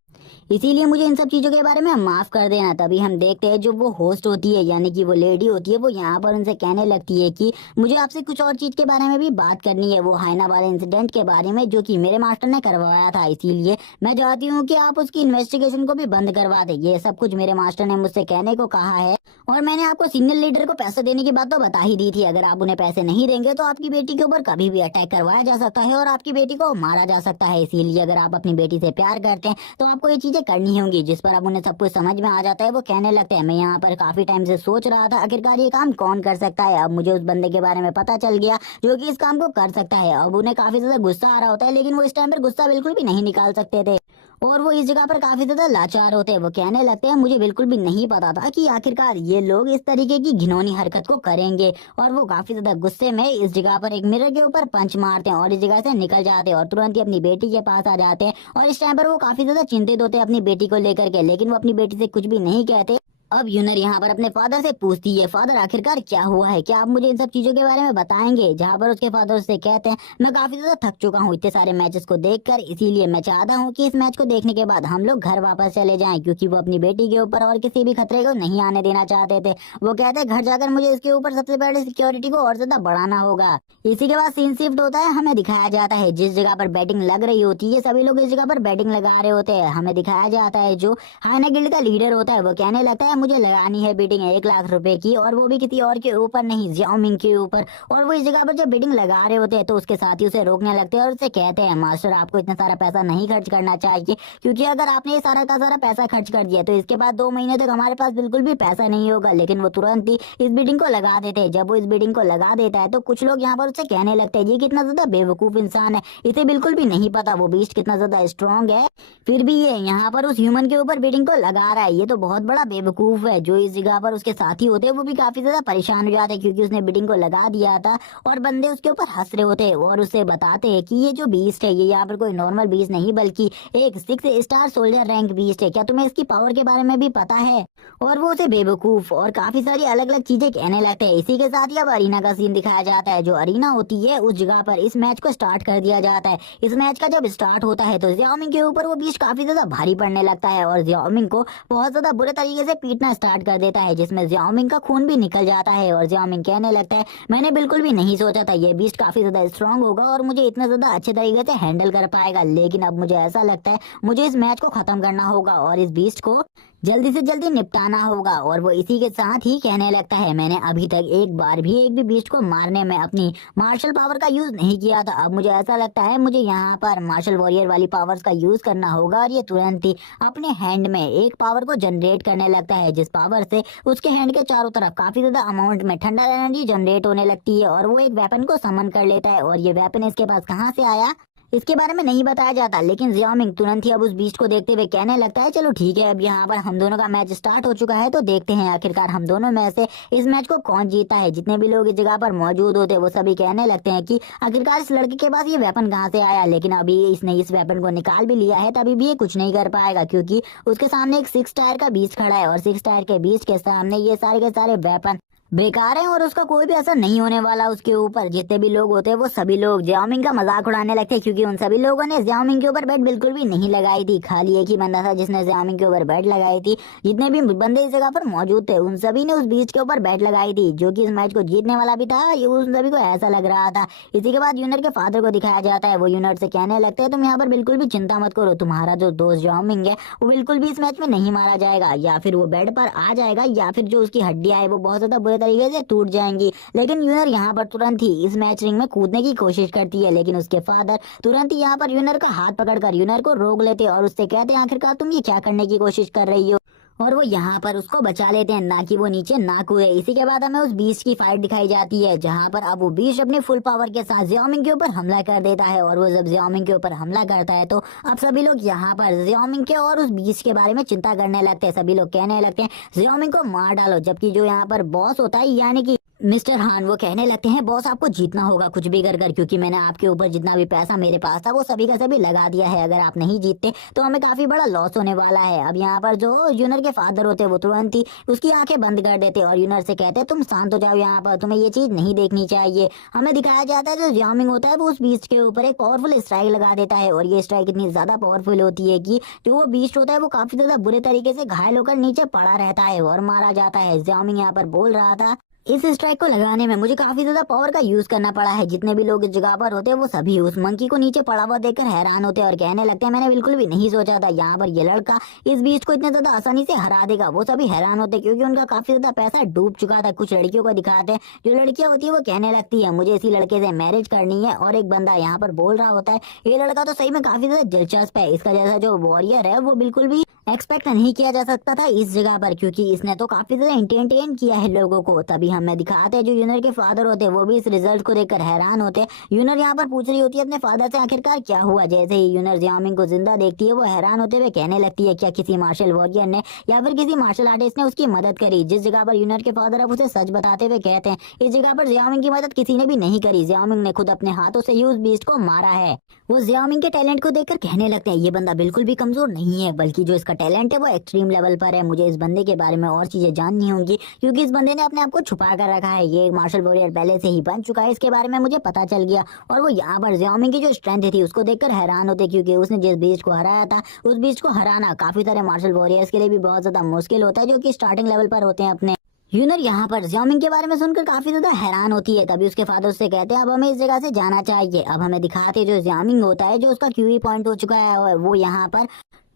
इसीलिए मुझे इन सब चीजों के बारे में माफ कर देना। तभी हम देखते हैं जो वो होस्ट होती है, यानी कि वो लेडी होती है, वो यहाँ पर उनसे कहने लगती है कि मुझे आपसे कुछ और चीज के बारे में भी बात करनी है, वो हाइना वाले इंसिडेंट के बारे में जो कि मेरे मास्टर ने करवाया था। इसीलिए मैं चाहती हूँ कि आप उसकी इन्वेस्टिगेशन को भी बंद करवा दें। ये सब कुछ मेरे मास्टर ने मुझसे कहने को कहा है, और मैंने आपको सीनियर लीडर को पैसे देने की बात तो बता ही दी थी। अगर आप उन्हें पैसे नहीं देंगे तो आपकी बेटी के ऊपर कभी भी अटैक करवाया जा सकता है और आपकी बेटी को मारा जा सकता है। इसीलिए अगर आप अपनी बेटी से प्यार करते हैं तो आपको ये चीजें करनी होंगी। जिस पर अब उन्हें सब कुछ समझ में आ जाता है। वो कहने लगते हैं मैं यहाँ पर काफी टाइम से सोच रहा था आखिरकार ये काम कौन कर सकता है। अब मुझे उस बंदे के बारे में पता चल गया जो कि इस काम को कर सकता है। अब उन्हें काफी ज्यादा गुस्सा आ रहा होता है, लेकिन वो इस टाइम पर गुस्सा बिल्कुल भी नहीं निकाल सकते थे और वो इस जगह पर काफी ज्यादा लाचार होते हैं। वो कहने लगते हैं मुझे बिल्कुल भी नहीं पता था कि आखिरकार ये लोग इस तरीके की घिनौनी हरकत को करेंगे। और वो काफी ज्यादा गुस्से में इस जगह पर एक मिरर के ऊपर पंच मारते हैं और इस जगह से निकल जाते हैं और तुरंत ही अपनी बेटी के पास आ जाते हैं। और इस टाइम पर वो काफी ज्यादा चिंतित होते हैं अपनी बेटी को लेकर के, लेकिन वो अपनी बेटी से कुछ भी नहीं कहते। अब यूनर यहाँ पर अपने फादर से पूछती है फादर आखिरकार क्या हुआ है, क्या आप मुझे इन सब चीजों के बारे में बताएंगे। जहाँ पर उसके फादर उससे कहते हैं मैं काफी ज्यादा थक चुका हूँ इतने सारे मैचेस को देखकर, इसीलिए मैं चाहता हूँ कि इस मैच को देखने के बाद हम लोग घर वापस चले जाएं, क्योंकि वो अपनी बेटी के ऊपर और किसी भी खतरे को नहीं आने देना चाहते थे। वो कहते हैं घर जाकर मुझे इसके ऊपर सबसे पहले सिक्योरिटी को और ज्यादा बढ़ाना होगा। इसी के बाद सीन शिफ्ट होता है, हमें दिखाया जाता है जिस जगह पर बैटिंग लग रही होती है सभी लोग इस जगह पर बैटिंग लगा रहे होते हैं। हमें दिखाया जाता है जो हाइना गिल्ड का लीडर होता है वो कहने लगता है मुझे लगानी है बिडिंग 1 लाख रुपए की, और वो भी किसी और के ऊपर नहीं, जियाओमिंग के ऊपर। और वो इस जगह पर जब बिडिंग लगा रहे होते हैं तो उसके साथी उसे रोकने लगते हैं और उससे कहते हैं मास्टर आपको इतना सारा पैसा नहीं खर्च करना चाहिए, क्योंकि अगर आपने ये सारा का सारा पैसा खर्च कर दिया तो इसके बाद 2 महीने तक हमारे पास बिल्कुल भी पैसा नहीं होगा। लेकिन वो तुरंत ही इस बिडिंग को लगा देते हैं। जब वो इस बिडिंग को लगा देता है तो कुछ लोग यहाँ पर उससे कहने लगते हैं ये कितना ज्यादा बेवकूफ इंसान है, इसे बिल्कुल भी नहीं पता वो बीस्ट कितना ज्यादा स्ट्रॉन्ग है, फिर भी ये यहाँ पर उस ह्यूमन के ऊपर बिडिंग को लगा रहा है, ये तो बहुत बड़ा बेवकूफ है। जो इस जगह पर उसके साथी होते हैं वो भी काफी ज्यादा परेशान हो जाते हैं, क्योंकि उसने बिडिंग को लगा दिया था और बंदे उसके ऊपर हंस रहे होते हैं और उससे बताते हैं कि ये जो बीस्ट है ये यहाँ पर कोई नॉर्मल बीस्ट नहीं बल्कि एक 6 स्टार सोल्जर रैंक बीस्ट है, क्या तुम्हें इसकी पावर के बारे में भी पता है। और वो उसे बेवकूफ और काफी सारी अलग अलग चीजें कहने लगते हैं। इसी के साथ ही अब अरीना का सीन दिखाया जाता है। जो अरीना होती है उस जगह पर इस मैच को स्टार्ट कर दिया जाता है। इस मैच का जब स्टार्ट होता है तो जियाओमिंग के ऊपर वो बीस्ट काफी ज्यादा भारी पड़ने लगता है और जियाओमिंग को बहुत ज्यादा बुरे तरीके से पीटना स्टार्ट कर देता है, जिसमें जियाओमिंग का खून भी निकल जाता है। और जियाओमिंग कहने लगता है मैंने बिल्कुल भी नहीं सोचा था ये बीस्ट काफी ज्यादा स्ट्रांग होगा और मुझे इतना ज्यादा अच्छे तरीके से हैंडल कर पाएगा, लेकिन अब मुझे ऐसा लगता है मुझे इस मैच को खत्म करना होगा और इस बीस्ट को जल्दी से जल्दी निपटाना होगा। और वो इसी के साथ ही कहने लगता है मैंने अभी तक एक बार भी एक भी बीस्ट को मारने में अपनी मार्शल पावर का यूज नहीं किया था, अब मुझे ऐसा लगता है मुझे यहाँ पर मार्शल वॉरियर वाली पावर्स का यूज करना होगा। और ये तुरंत ही अपने हैंड में एक पावर को जनरेट करने लगता है, जिस पावर से उसके हैंड के चारों तरफ काफी ज्यादा अमाउंट में ठंडा एनर्जी जनरेट होने लगती है और वो एक वेपन को समन कर लेता है। और ये वेपन इसके पास कहाँ से आया इसके बारे में नहीं बताया जाता, लेकिन जियाओमिंग तुरंत ही अब उस बीस्ट को देखते हुए कहने लगता है चलो ठीक है अब यहाँ पर हम दोनों का मैच स्टार्ट हो चुका है तो देखते हैं आखिरकार हम दोनों में से इस मैच को कौन जीता है। जितने भी लोग इस जगह पर मौजूद होते हैं वो सभी कहने लगते हैं कि आखिरकार इस लड़के के पास ये वेपन कहाँ से आया, लेकिन अभी इसने इस वेपन को निकाल भी लिया है तभी भी ये कुछ नहीं कर पाएगा, क्योंकि उसके सामने एक 6 टायर का बीस्ट खड़ा है और 6 टायर के बीस्ट के सामने ये सारे के सारे वेपन बेकार है और उसका कोई भी असर नहीं होने वाला उसके ऊपर। जितने भी लोग होते हैं वो सभी लोग जियाओमिंग का मजाक उड़ाने लगते हैं, क्योंकि उन सभी लोगों ने जियाओमिंग के ऊपर बेट बिल्कुल भी नहीं लगाई थी। खाली एक ही बंदा था जिसने जियाओमिंग के ऊपर बेट लगाई थी। जितने भी बंदे इस जगह पर मौजूद थे उन सभी ने उस बीच के ऊपर बेट लगाई थी, जो कि इस मैच को जीतने वाला भी था, ये उन सभी को ऐसा लग रहा था। इसी के बाद यूनर के फादर को दिखाया जाता है। वो यूनर से कहने लगते हैं तुम यहाँ पर बिल्कुल भी चिंता मत करो, तुम्हारा जो दोस्त जियाओमिंग है वो बिल्कुल भी इस मैच में नहीं मारा जाएगा। या फिर वो बेड पर आ जाएगा या फिर जो उसकी हड्डियां है वो बहुत ज्यादा बुरे तरीके से टूट जाएंगी। लेकिन यूनर यहाँ पर तुरंत ही इस मैच रिंग में कूदने की कोशिश करती है, लेकिन उसके फादर तुरंत ही यहाँ पर यूनर का हाथ पकड़कर यूनर को रोक लेते और उससे कहते हैं आखिरकार तुम ये क्या करने की कोशिश कर रही हो, और वो यहाँ पर उसको बचा लेते हैं, ना कि वो नीचे ना कूदे। इसी के बाद हमें उस बीस्ट की फाइट दिखाई जाती है, जहाँ पर अब वो बीस्ट अपने फुल पावर के साथ जियाओमिंग के ऊपर हमला कर देता है। और वो जब जियाओमिंग के ऊपर हमला करता है तो अब सभी लोग यहाँ पर जियाओमिंग के और उस बीस्ट के बारे में चिंता करने लगते हैं। सभी लोग कहने लगते हैं जियाओमिंग को मार डालो, जबकि जो यहाँ पर बॉस होता है यानी कि मिस्टर हान वो कहने लगते हैं बॉस आपको जीतना होगा कुछ भी कर, क्योंकि मैंने आपके ऊपर जितना भी पैसा मेरे पास था वो सभी का सभी लगा दिया है। अगर आप नहीं जीतते तो हमें काफी बड़ा लॉस होने वाला है। अब यहाँ पर जो यूनर के फादर होते हैं वो तुरंत ही उसकी आंखें बंद कर देते और यूनर से कहते हैं तुम शांत हो जाओ, यहाँ पर तुम्हें ये चीज नहीं देखनी चाहिए। हमें दिखाया जाता है जो जियाओमिंग होता है वो उस बीस्ट के ऊपर एक पावरफुल स्ट्राइक लगा देता है, और ये स्ट्राइक इतनी ज्यादा पावरफुल होती है कि जो वो बीस्ट होता है वो काफी ज्यादा बुरे तरीके से घायल होकर नीचे पड़ा रहता है और मारा जाता है। जियाओमिंग यहाँ पर बोल रहा था इस स्ट्राइक को लगाने में मुझे काफी ज्यादा पावर का यूज करना पड़ा है। जितने भी लोग इस जगह पर होते हैं वो सभी उस मंकी को नीचे पड़ा हुआ देखकर हैरान होते हैं और कहने लगते हैं मैंने बिल्कुल भी नहीं सोचा था यहाँ पर ये लड़का इस बीच को इतने ज्यादा आसानी से हरा देगा। वो सभी हैरान होते हैं क्योंकि उनका काफी ज्यादा पैसा डूब चुका था। कुछ लड़कियों को दिखाते हैं, जो लड़कियां होती है वो कहने लगती है मुझे इसी लड़के से मैरिज करनी है, और एक बंदा यहाँ पर बोल रहा होता है ये लड़का तो सही में काफी ज्यादा दिलचस्प है, इसका जैसा जो वॉरियर है वो बिल्कुल भी एक्सपेक्ट नहीं किया जा सकता था इस जगह पर, क्योंकि इसने तो काफी ज्यादा एंटरटेन किया है लोगों को। तभी हमें दिखाते हैं जो यूनर के फादर होते हैं वो भी इस रिजल्ट को देखकर हैरान होते हैं। यूनर यहाँ पर पूछ रही होती है अपने फादर से आखिरकार क्या हुआ। जैसे ही यूनर जियाओमिंग को जिंदा देखती है वो हैरान होते हुए कहने लगती है क्या किसी मार्शल वॉरियर ने या फिर किसी मार्शल आर्टिस्ट ने उसकी मदद करी। जिस जगह पर यूनर के फादर अब उसे सच बताते हुए कहते हैं इस जगह पर जियाओमिंग की मदद किसी ने भी नहीं करी, जियाओमिंग ने खुद अपने हाथों से ही उस बीस्ट को मारा है। वो जियाओमिंग के टैलेंट को देखकर कहने लगते हैं ये बंदा बिल्कुल भी कमजोर नहीं है, बल्कि जो इसका टैलेंट है वो एक्सट्रीम लेवल पर है। मुझे इस बंदे के बारे में और चीजें जाननी होंगी, क्योंकि इस बंदे ने अपने आप को छुपा कर रखा है, ये एक मार्शल वॉरियर पहले से ही बन चुका है, इसके बारे में मुझे पता चल गया। और वो यहाँ पर जियाओमिंग की जो स्ट्रेंथ थी उसको देखकर हैरान होते, क्योंकि उसने जिस बीच को हराया था उस बीच को हराना काफी सारे मार्शल वॉरियर्स के लिए भी बहुत ज्यादा मुश्किल होता है, जो कि स्टार्टिंग लेवल पर होते हैं अपने। यूनर यहाँ पर जियाओमिंग के बारे में सुनकर काफी ज्यादा हैरान होती है। तभी उसके फादर उससे कहते हैं अब हमें इस जगह से जाना चाहिए। अब हमें दिखाते जो जियाओमिंग होता है जो उसका क्यूई पॉइंट हो चुका है वो यहाँ पर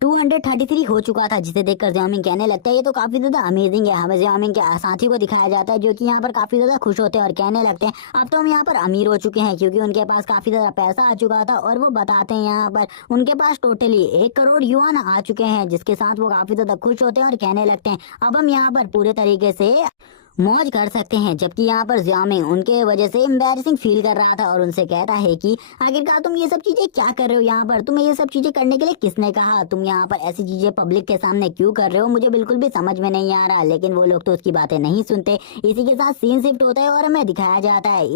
233 हो चुका था, जिसे देखकर जियाओमिंग कहने लगता है ये तो काफी ज्यादा अमेजिंग है। हमें जियाओमिंग के साथी को दिखाया जाता है जो कि यहाँ पर काफी ज्यादा खुश होते हैं और कहने लगते हैं अब तो हम यहाँ पर अमीर हो चुके हैं, क्योंकि उनके पास काफी ज्यादा पैसा आ चुका था। और वो बताते हैं यहाँ पर उनके पास टोटली 1 करोड़ युआन आ चुके हैं, जिसके साथ वो काफी ज्यादा खुश होते हैं और कहने लगते हैं अब हम यहाँ पर पूरे तरीके से मौज कर सकते हैं। जबकि यहाँ पर जियाओमिंग उनके वजह से एम्बैरेसिंग फील कर रहा था और उनसे कहता है कि आखिरकार तुम ये सब चीजें क्या कर रहे हो, यहाँ पर तुम्हें ये सब चीजें करने के लिए किसने कहा, तुम यहाँ पर ऐसी चीजें पब्लिक के सामने क्यों कर रहे हो, मुझे बिल्कुल भी समझ में नहीं आ रहा। लेकिन वो लोग तो उसकी बातें नहीं सुनते। इसी के साथ सीन शिफ्ट होता है और हमें दिखाया जाता है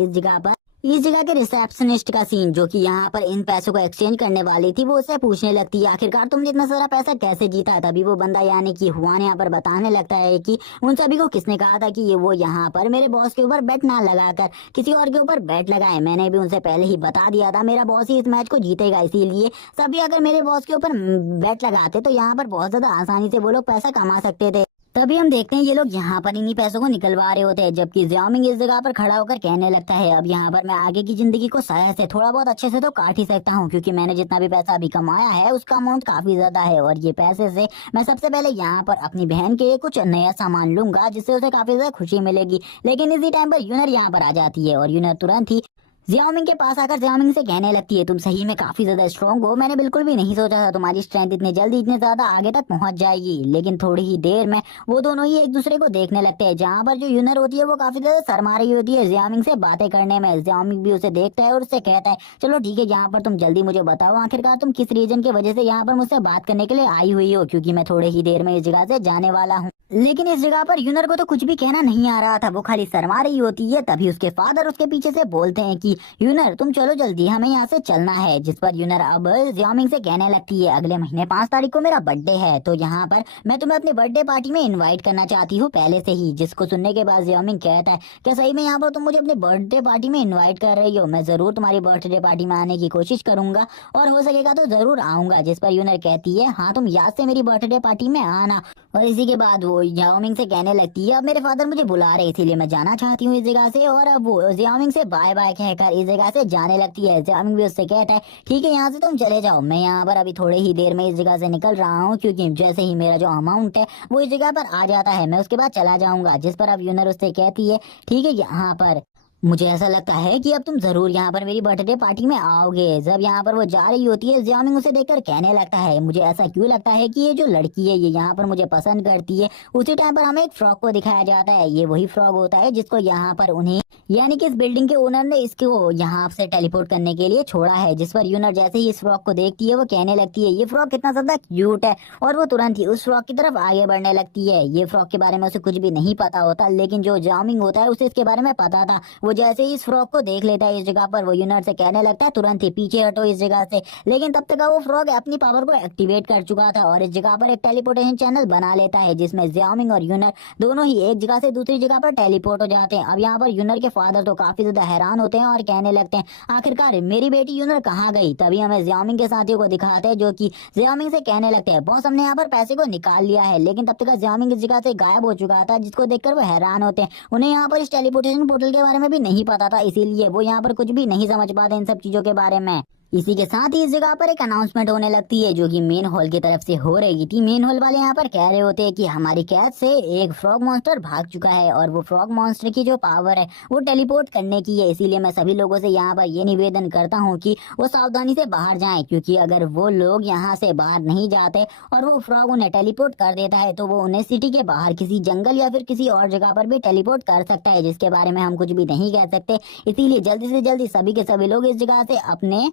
इस जगह के रिसेप्शनिस्ट का सीन, जो कि यहाँ पर इन पैसों को एक्सचेंज करने वाली थी। वो उससे पूछने लगती है आखिरकार तुमने इतना सारा पैसा कैसे जीता। तभी वो बंदा यानी कि हुआन यहाँ पर बताने लगता है कि उन सभी को किसने कहा था कि ये वो यहाँ पर मेरे बॉस के ऊपर बेट ना लगाकर किसी और के ऊपर बेट लगाए। मैंने भी उनसे पहले ही बता दिया था मेरा बॉस ही इस मैच को जीतेगा, इसीलिए सभी अगर मेरे बॉस के ऊपर बेट लगाते तो यहाँ पर बहुत ज्यादा आसानी से वो लोग पैसा कमा सकते थे। तभी हम देखते हैं ये लोग यहाँ पर इन्हीं पैसों को निकलवा रहे होते हैं, जबकि जियाओमिंग इस जगह पर खड़ा होकर कहने लगता है अब यहाँ पर मैं आगे की जिंदगी को शायद से थोड़ा बहुत अच्छे से तो काट ही सकता हूँ, क्योंकि मैंने जितना भी पैसा अभी कमाया है उसका अमाउंट काफी ज्यादा है। और ये पैसे से मैं सबसे पहले यहाँ पर अपनी बहन के लिए कुछ नया सामान लूंगा, जिससे उसे काफी ज्यादा खुशी मिलेगी। लेकिन इसी टाइम पर यूनर यहाँ पर आ जाती है और यूनर तुरंत ही जियाओमिंग के पास आकर जियाओमिंग से कहने लगती है तुम सही में काफी ज्यादा स्ट्रॉन्ग हो, मैंने बिल्कुल भी नहीं सोचा था तुम्हारी स्ट्रेंथ इतने जल्दी इतने ज्यादा आगे तक पहुंच जाएगी। लेकिन थोड़ी ही देर में वो दोनों ही एक दूसरे को देखने लगते हैं, जहां पर जो यूनर होती है वो काफी ज्यादा शर्मा रही होती है जियाओमिंग से बातें करने में। जियाओमिंग भी उसे देखता है और उससे कहता है चलो ठीक है यहाँ पर तुम जल्दी मुझे बताओ आखिरकार तुम किस रीजन की वजह से यहाँ पर मुझसे बात करने के लिए आई हुई हो, क्योंकि मैं थोड़े ही देर में इस जगह से जाने वाला हूँ। लेकिन इस जगह पर यूनर को तो कुछ भी कहना नहीं आ रहा था, वो खाली शर्मा रही होती है। तभी उसके फादर उसके पीछे से बोलते हैं कि यूनर तुम चलो जल्दी, हमें यहाँ से चलना है। जिस पर यूनर अब जियामिंग से कहने लगती है अगले महीने 5 तारीख को मेरा बर्थडे है, तो यहाँ पर मैं तुम्हें अपनी बर्थडे पार्टी में इन्वाइट करना चाहती हूँ पहले से ही। जिसको सुनने के बाद जियामिंग कहता है क्या सही में यहाँ पर तुम मुझे अपनी बर्थडे पार्टी में इन्वाइट कर रही हो? मैं जरूर तुम्हारी बर्थडे पार्टी में आने की कोशिश करूंगा और हो सकेगा तो जरूर आऊंगा। जिस पर यूनर कहती है हाँ तुम याद से मेरी बर्थडे पार्टी में आना। और इसी के बाद वो जियामिंग से कहने लगती है अब मेरे फादर मुझे बुला रहे इसीलिए मैं जाना चाहती हूँ इस जगह से। और अब वो जियामिंग से बाय बाय कहकर इस जगह से जाने लगती है। जियामिंग भी उससे कहता है ठीक है यहाँ से तुम चले जाओ, मैं यहाँ पर अभी थोड़े ही देर में इस जगह से निकल रहा हूँ, क्योंकि जैसे ही मेरा जो अमाउंट है वो इस जगह पर आ जाता है मैं उसके बाद चला जाऊंगा। जिस पर अब यूनर उससे कहती है ठीक है यहाँ पर मुझे ऐसा लगता है कि अब तुम जरूर यहाँ पर मेरी बर्थडे पार्टी में आओगे। जब यहाँ पर वो जा रही होती है जियामिंग उसे देखकर कहने लगता है मुझे ऐसा क्यों लगता है कि ये जो लड़की है ये यहाँ पर मुझे पसंद करती है। उसी टाइम पर हमें एक फ्रॉक को दिखाया जाता है, ये वही फ्रॉक होता है जिसको यहाँ पर उन्हें यानी कि इस बिल्डिंग के ओनर ने इसको यहाँ से टेलीपोर्ट करने के लिए छोड़ा है। जिस पर यूनर जैसे ही इस फ्रॉक को देखती है वो कहने लगती है ये फ्रॉक कितना ज्यादा क्यूट है, और वो तुरंत ही उस फ्रॉक की तरफ आगे बढ़ने लगती है। ये फ्रॉक के बारे में उसे कुछ भी नहीं पता होता, लेकिन जो जियामिंग होता है उसे इसके बारे में पता था। वो जैसे ही इस फ्रॉक को देख लेता है इस जगह पर वो यूनर से कहने लगता है तुरंत ही पीछे हटो इस जगह से। लेकिन तब तक वो फ्रॉक अपनी पावर को एक्टिवेट कर चुका था और इस जगह पर एक टेलीपोर्टेशन चैनल बना लेता है जिसमें जियामिंग और यूनर दोनों ही एक जगह से दूसरी जगह पर टेलीपोर्ट हो जाते हैं। अब यहाँ पर यूनर के फादर तो काफी ज्यादा हैरान होते हैं और कहने लगते हैं आखिरकार मेरी बेटी यूनर कहाँ गई। तभी हमें जियामिंग के साथियों को दिखाते हैं जो कि जियामिंग से कहने लगते हैं बॉस हमने यहाँ पर पैसे को निकाल लिया है। लेकिन तब तक जियामिंग इस जगह से गायब हो चुका था, जिसको देखकर वो हैरान होते हैं। उन्हें यहाँ पर इस टेलीपोर्टेशन पोर्टल के बारे में भी नहीं पता था, इसीलिए वो यहाँ पर कुछ भी नहीं समझ पाते इन सब चीजों के बारे में। इसी के साथ ही इस जगह पर एक अनाउंसमेंट होने लगती है जो कि मेन हॉल की तरफ से हो रही थी। मेन हॉल वाले यहाँ पर कह रहे होते हैं कि हमारी कैद से एक फ्रॉग मॉन्स्टर भाग चुका है और वो फ्रॉग मॉन्स्टर की जो पावर है वो टेलीपोर्ट करने की है। इसीलिए मैं सभी लोगों से यहाँ पर ये निवेदन करता हूँ कि वो सावधानी से बाहर जाएं, क्योंकि अगर वो लोग यहाँ से बाहर नहीं जाते और वो फ्रॉग उन्हें टेलीपोर्ट कर देता है तो वो उन्हें सिटी के बाहर किसी जंगल या फिर किसी और जगह पर भी टेलीपोर्ट कर सकता है, जिसके बारे में हम कुछ भी नहीं कह सकते। इसीलिए जल्दी से जल्दी सभी के सभी लोग इस जगह से अपने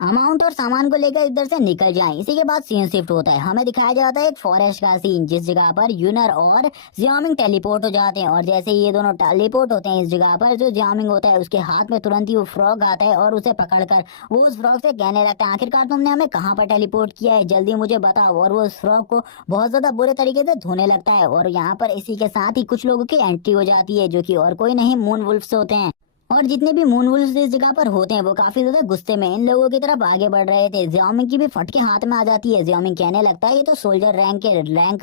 अमाउंट और सामान को लेकर इधर से निकल जाएं। इसी के बाद सीन शिफ्ट होता है, हमें दिखाया जाता है एक फॉरेस्ट का सीन जिस जगह पर यूनर और जियामिंग टेलीपोर्ट हो जाते हैं। और जैसे ही ये दोनों टेलीपोर्ट होते हैं इस जगह पर जो जियामिंग होता है उसके हाथ में तुरंत ही वो फ्रॉग आता है और उसे पकड़कर वो उस फ्रॉग से कहने लगता है आखिरकार तुमने हमें कहाँ पर टेलीपोर्ट किया है, जल्दी मुझे बताओ। और वो उस फ्रॉग को बहुत ज्यादा बुरे तरीके से धोने लगता है और यहाँ पर इसी के साथ ही कुछ लोगों की एंट्री हो जाती है जो कि और कोई नहीं मून वुल्फ्स होते हैं। और जितने भी मून वुल्फ्स इस जगह पर होते हैं वो काफी ज्यादा गुस्से में इन लोगों की तरफ आगे बढ़ रहे थे। जियामिंग की भी फटके हाथ में आ जाती है। जियामिंग कहने लगता है ये तो सोल्जर रैंक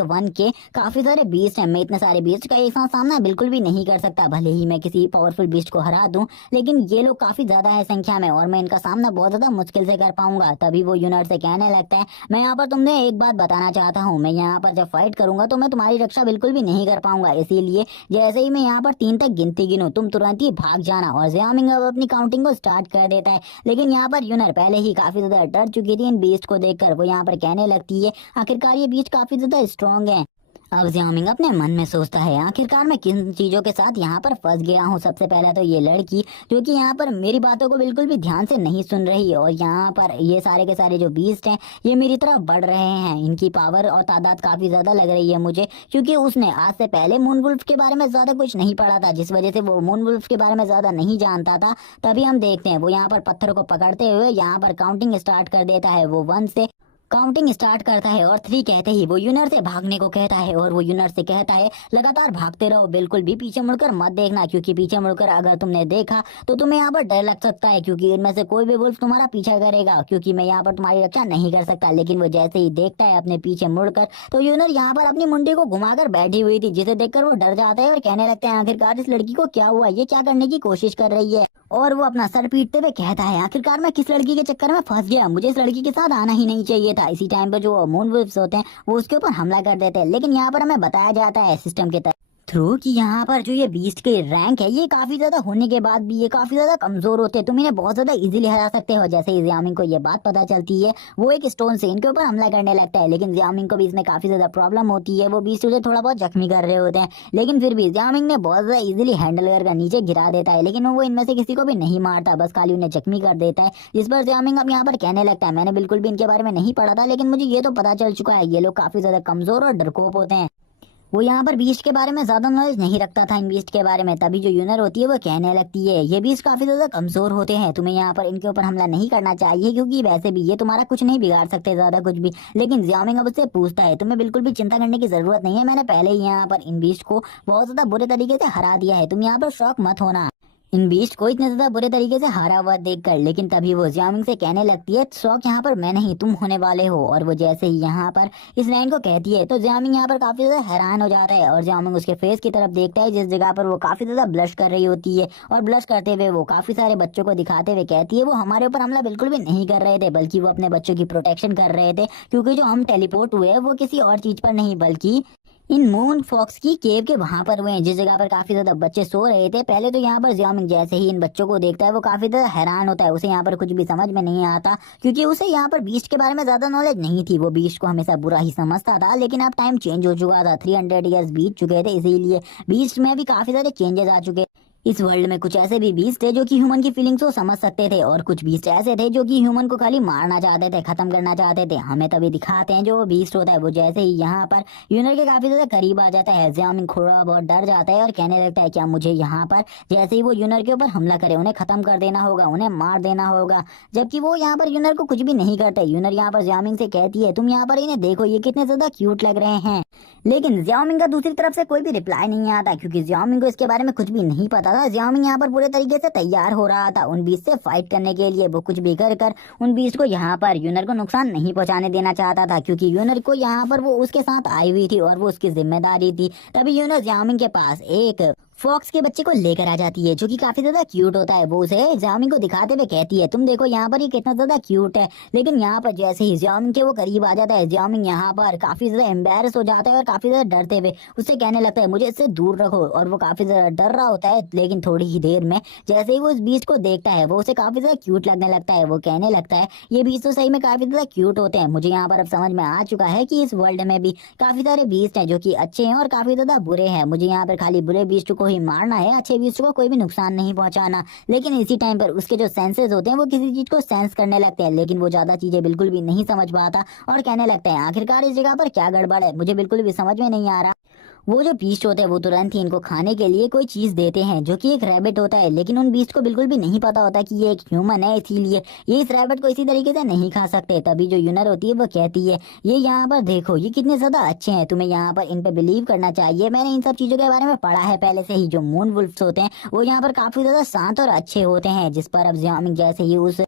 1 के काफी सारे बीस्ट हैं, मैं इतने सारे बीस्ट का एक साथ सामना बिल्कुल भी नहीं कर सकता। भले ही मैं किसी पावरफुल बीस्ट को हरा दूं, लेकिन ये लोग काफी ज्यादा है संख्या में और मैं इनका सामना बहुत ज्यादा मुश्किल से कर पाऊंगा। तभी वो यूनर से कहने लगता है मैं यहाँ पर तुमने एक बात बताना चाहता हूँ, मैं यहाँ पर जब फाइट करूंगा तो मैं तुम्हारी रक्षा बिल्कुल भी नहीं कर पाऊंगा, इसीलिए जैसे ही मैं यहाँ पर 3 तक गिनती गिनूं तुम तुरंत ही भाग जाना। और जियामिंग अपनी काउंटिंग को स्टार्ट कर देता है। लेकिन यहाँ पर यूनर पहले ही काफी ज्यादा डर चुकी थी इन बीस्ट को देखकर। वो यहाँ पर कहने लगती है आखिरकार ये बीस्ट काफी ज्यादा स्ट्रॉन्ग है। अब जियामिंग अपने मन में सोचता है आखिरकार मैं किन चीजों के साथ यहाँ पर फंस गया हूँ। सबसे पहले तो ये लड़की जो कि यहाँ पर मेरी बातों को बिल्कुल भी ध्यान से नहीं सुन रही, और यहाँ पर ये सारे के सारे जो बीस्ट हैं ये मेरी तरफ बढ़ रहे हैं। इनकी पावर और तादाद काफी ज्यादा लग रही है मुझे, क्योंकि उसने आज से पहले मून वुल्फ के बारे में ज्यादा कुछ नहीं पढ़ा था, जिस वजह से वो मून वुल्फ के बारे में ज्यादा नहीं जानता था। तभी हम देखते हैं वो यहाँ पर पत्थर को पकड़ते हुए यहाँ पर काउंटिंग स्टार्ट कर देता है। वो 1 से काउंटिंग स्टार्ट करता है और 3 कहते ही वो यूनर से भागने को कहता है। और वो यूनर से कहता है लगातार भागते रहो, बिल्कुल भी पीछे मुड़कर मत देखना, क्योंकि पीछे मुड़कर अगर तुमने देखा तो तुम्हें यहाँ पर डर लग सकता है, क्योंकि इनमें से कोई भी वुल्फ तुम्हारा पीछा करेगा, क्योंकि मैं यहाँ पर तुम्हारी रक्षा नहीं कर सकता। लेकिन वो जैसे ही देखता है अपने पीछे मुड़कर तो यूनर यहाँ पर अपनी मुंडी को घुमाकर बैठी हुई थी, जिसे देखकर वो डर जाता है और कहने लगते हैं आखिरकार इस लड़की को क्या हुआ, ये क्या करने की कोशिश कर रही है। और वो अपना सर पीटते हुए कहता है आखिरकार मैं किस लड़की के चक्कर में फंस गया, मुझे इस लड़की के साथ आना ही नहीं चाहिए था। इसी टाइम पर जो मून वुल्फ्स होते हैं वो उसके ऊपर हमला कर देते हैं। लेकिन यहाँ पर हमें बताया जाता है सिस्टम के थ्रू कि यहाँ पर जो ये बीस्ट के रैंक है ये काफी ज्यादा होने के बाद भी ये काफी ज्यादा कमजोर होते हैं, तुम इन्हें बहुत ज्यादा इजीली हरा सकते हो। जैसे ही जियामिंग को ये बात पता चलती है वो एक स्टोन से इनके ऊपर हमला करने लगता है, लेकिन जियामिंग को भी इसमें काफी ज्यादा प्रॉब्लम होती है। वो बीस्ट उसे थोड़ा बहुत जख्मी कर रहे होते हैं, लेकिन फिर भी जियामिंग ने बहुत ज्यादा इजीली हैंडल कर नीचे गिरा देता है। लेकिन वो इनमें से किसी को भी नहीं मारता, बस खाली उन्हें जख्मी कर देता है। जिस पर जियामिंग अब यहाँ पर कहने लगता है मैंने बिल्कुल भी इनके बारे में नहीं पढ़ा था, लेकिन मुझे ये तो पता चल चुका है ये लोग काफी ज्यादा कमजोर और डरपोक होते हैं। वो यहाँ पर बीस्ट के बारे में ज्यादा नॉलेज नहीं रखता था इन बीस्ट के बारे में। तभी जो यूनर होती है वो कहने लगती है ये बीस्ट काफी ज्यादा कमजोर होते हैं, तुम्हें यहाँ पर इनके ऊपर हमला नहीं करना चाहिए क्योंकि वैसे भी ये तुम्हारा कुछ नहीं बिगाड़ सकते ज्यादा कुछ भी। लेकिन जियामिंग अब उससे पूछता है तुम्हें बिल्कुल भी चिंता करने की जरूरत नहीं है, मैंने पहले ही यहाँ पर इन बीस्ट को बहुत ज्यादा बुरे तरीके से हरा दिया है, तुम यहाँ पर शौक मत होना इन बीस्ट को इतने ज्यादा बुरे तरीके से हारा हुआ देखकर। लेकिन तभी वो जियामिंग से कहने लगती है शौक यहाँ पर मैं नहीं तुम होने वाले हो। और वो जैसे ही यहाँ पर इस लाइन को कहती है तो जियामिंग यहाँ पर काफी ज्यादा हैरान हो जाता है और जियामिंग उसके फेस की तरफ देखता है जिस जगह पर वो काफी ज्यादा ब्लश कर रही होती है। और ब्लश करते हुए वो काफी सारे बच्चों को दिखाते हुए कहती है वो हमारे ऊपर हमला बिल्कुल भी नहीं कर रहे थे, बल्कि वो अपने बच्चों की प्रोटेक्शन कर रहे थे, क्योंकि जो हम टेलीपोर्ट हुए वो किसी और चीज पर नहीं बल्कि इन मून फॉक्स की केव के वहां पर हुए हैं, जिस जगह पर काफी ज्यादा बच्चे सो रहे थे। पहले तो यहाँ पर जियामिंग जैसे ही इन बच्चों को देखता है वो काफी ज्यादा हैरान होता है, उसे यहाँ पर कुछ भी समझ में नहीं आता क्योंकि उसे यहाँ पर बीस्ट के बारे में ज्यादा नॉलेज नहीं थी। वो बीस्ट को हमेशा बुरा ही समझता था, लेकिन अब टाइम चेंज हो चुका था, 300 ईयर्स बीत चुके थे, इसीलिए बीस्ट में भी काफी सारे चेंजेस आ चुके। इस वर्ल्ड में कुछ ऐसे भी बीस्ट थे जो कि ह्यूमन की फीलिंग्स को समझ सकते थे और कुछ बीस्ट ऐसे थे जो कि ह्यूमन को खाली मारना चाहते थे, खत्म करना चाहते थे। हमें तभी दिखाते हैं जो वो बीस्ट होता है वो जैसे ही यहाँ पर यूनर के काफी ज्यादा करीब आ जाता है, जियामिंग थोड़ा बहुत डर जाता है और कहने लगता है क्या मुझे यहाँ पर जैसे ही वो यूनर के ऊपर हमला करे उन्हें खत्म कर देना होगा, उन्हें मार देना होगा। जबकि वो यहाँ पर यूनर को कुछ भी नहीं करते। यूनर यहाँ पर जियामिंग से कहती है तुम यहाँ पर इन्हें देखो ये कितने ज्यादा क्यूट लग रहे हैं। लेकिन जियामिंग का दूसरी तरफ से कोई भी रिप्लाई नहीं आता क्योंकि जियामिंग को इसके बारे में कुछ भी नहीं पता था। जियामिंग यहाँ पर पूरे तरीके से तैयार हो रहा था उन बीस्ट से फाइट करने के लिए। वो कुछ भी कर उन बीस्ट को यहाँ पर यूनर को नुकसान नहीं पहुंचाने देना चाहता था क्योंकि यूनर को यहाँ पर वो उसके साथ आई हुई थी और वो उसकी जिम्मेदारी थी। तभी यूनर जियामिंग के पास एक फॉक्स के बच्चे को लेकर आ जाती है जो कि काफी ज्यादा क्यूट होता है। वो उसे जियामिंग को दिखाते हुए कहती है तुम देखो यहाँ पर ये कितना ज्यादा क्यूट है। लेकिन यहाँ पर जैसे ही जियामिंग के वो करीब आ जाता है जियामिंग यहाँ पर काफी ज्यादा एम्बेरस हो जाता है और काफी ज्यादा डरते हुए उससे कहने लगता है मुझे इससे दूर रखो। और वो काफी ज्यादा डर रहा होता है, लेकिन थोड़ी ही देर में जैसे ही वो इस बीस्ट को देखता है वो उसे काफी ज्यादा क्यूट लगने लगता है। वो कहने लगता है ये बीस्ट तो सही में काफी ज्यादा क्यूट होते हैं। मुझे यहाँ पर अब समझ में आ चुका है कि इस वर्ल्ड में भी काफी सारे बीस्ट हैं जो कि अच्छे हैं और काफी ज्यादा बुरे हैं। मुझे यहाँ पर खाली बुरे बीस्ट को ही मारना है, अच्छे बीस्ट को कोई भी नुकसान नहीं पहुंचाना। लेकिन इसी टाइम पर उसके जो सेंसेस होते हैं वो किसी चीज को सेंस करने लगते हैं, लेकिन वो ज्यादा चीजें बिल्कुल भी नहीं समझ पाता और कहने लगते हैं आखिरकार इस जगह पर क्या गड़बड़ है, मुझे बिल्कुल भी समझ में नहीं आ रहा। वो जो बीस्ट होते हैं वो तुरंत ही इनको खाने के लिए कोई चीज देते हैं जो कि एक रैबिट होता है, लेकिन उन बीस्ट को बिल्कुल भी नहीं पता होता कि ये एक ह्यूमन है, इसीलिए ये इस रैबिट को इसी तरीके से नहीं खा सकते। तभी जो यूनर होती है वो कहती है ये यहाँ पर देखो ये कितने ज्यादा अच्छे हैं, तुम्हें यहाँ पर इन पे बिलीव करना चाहिए। मैंने इन सब चीजों के बारे में पढ़ा है पहले से ही। जो मून वुल्फ्स होते हैं वो यहाँ पर काफी ज्यादा शांत और अच्छे होते हैं। जिस पर अब जियामिंग जैसे ही उस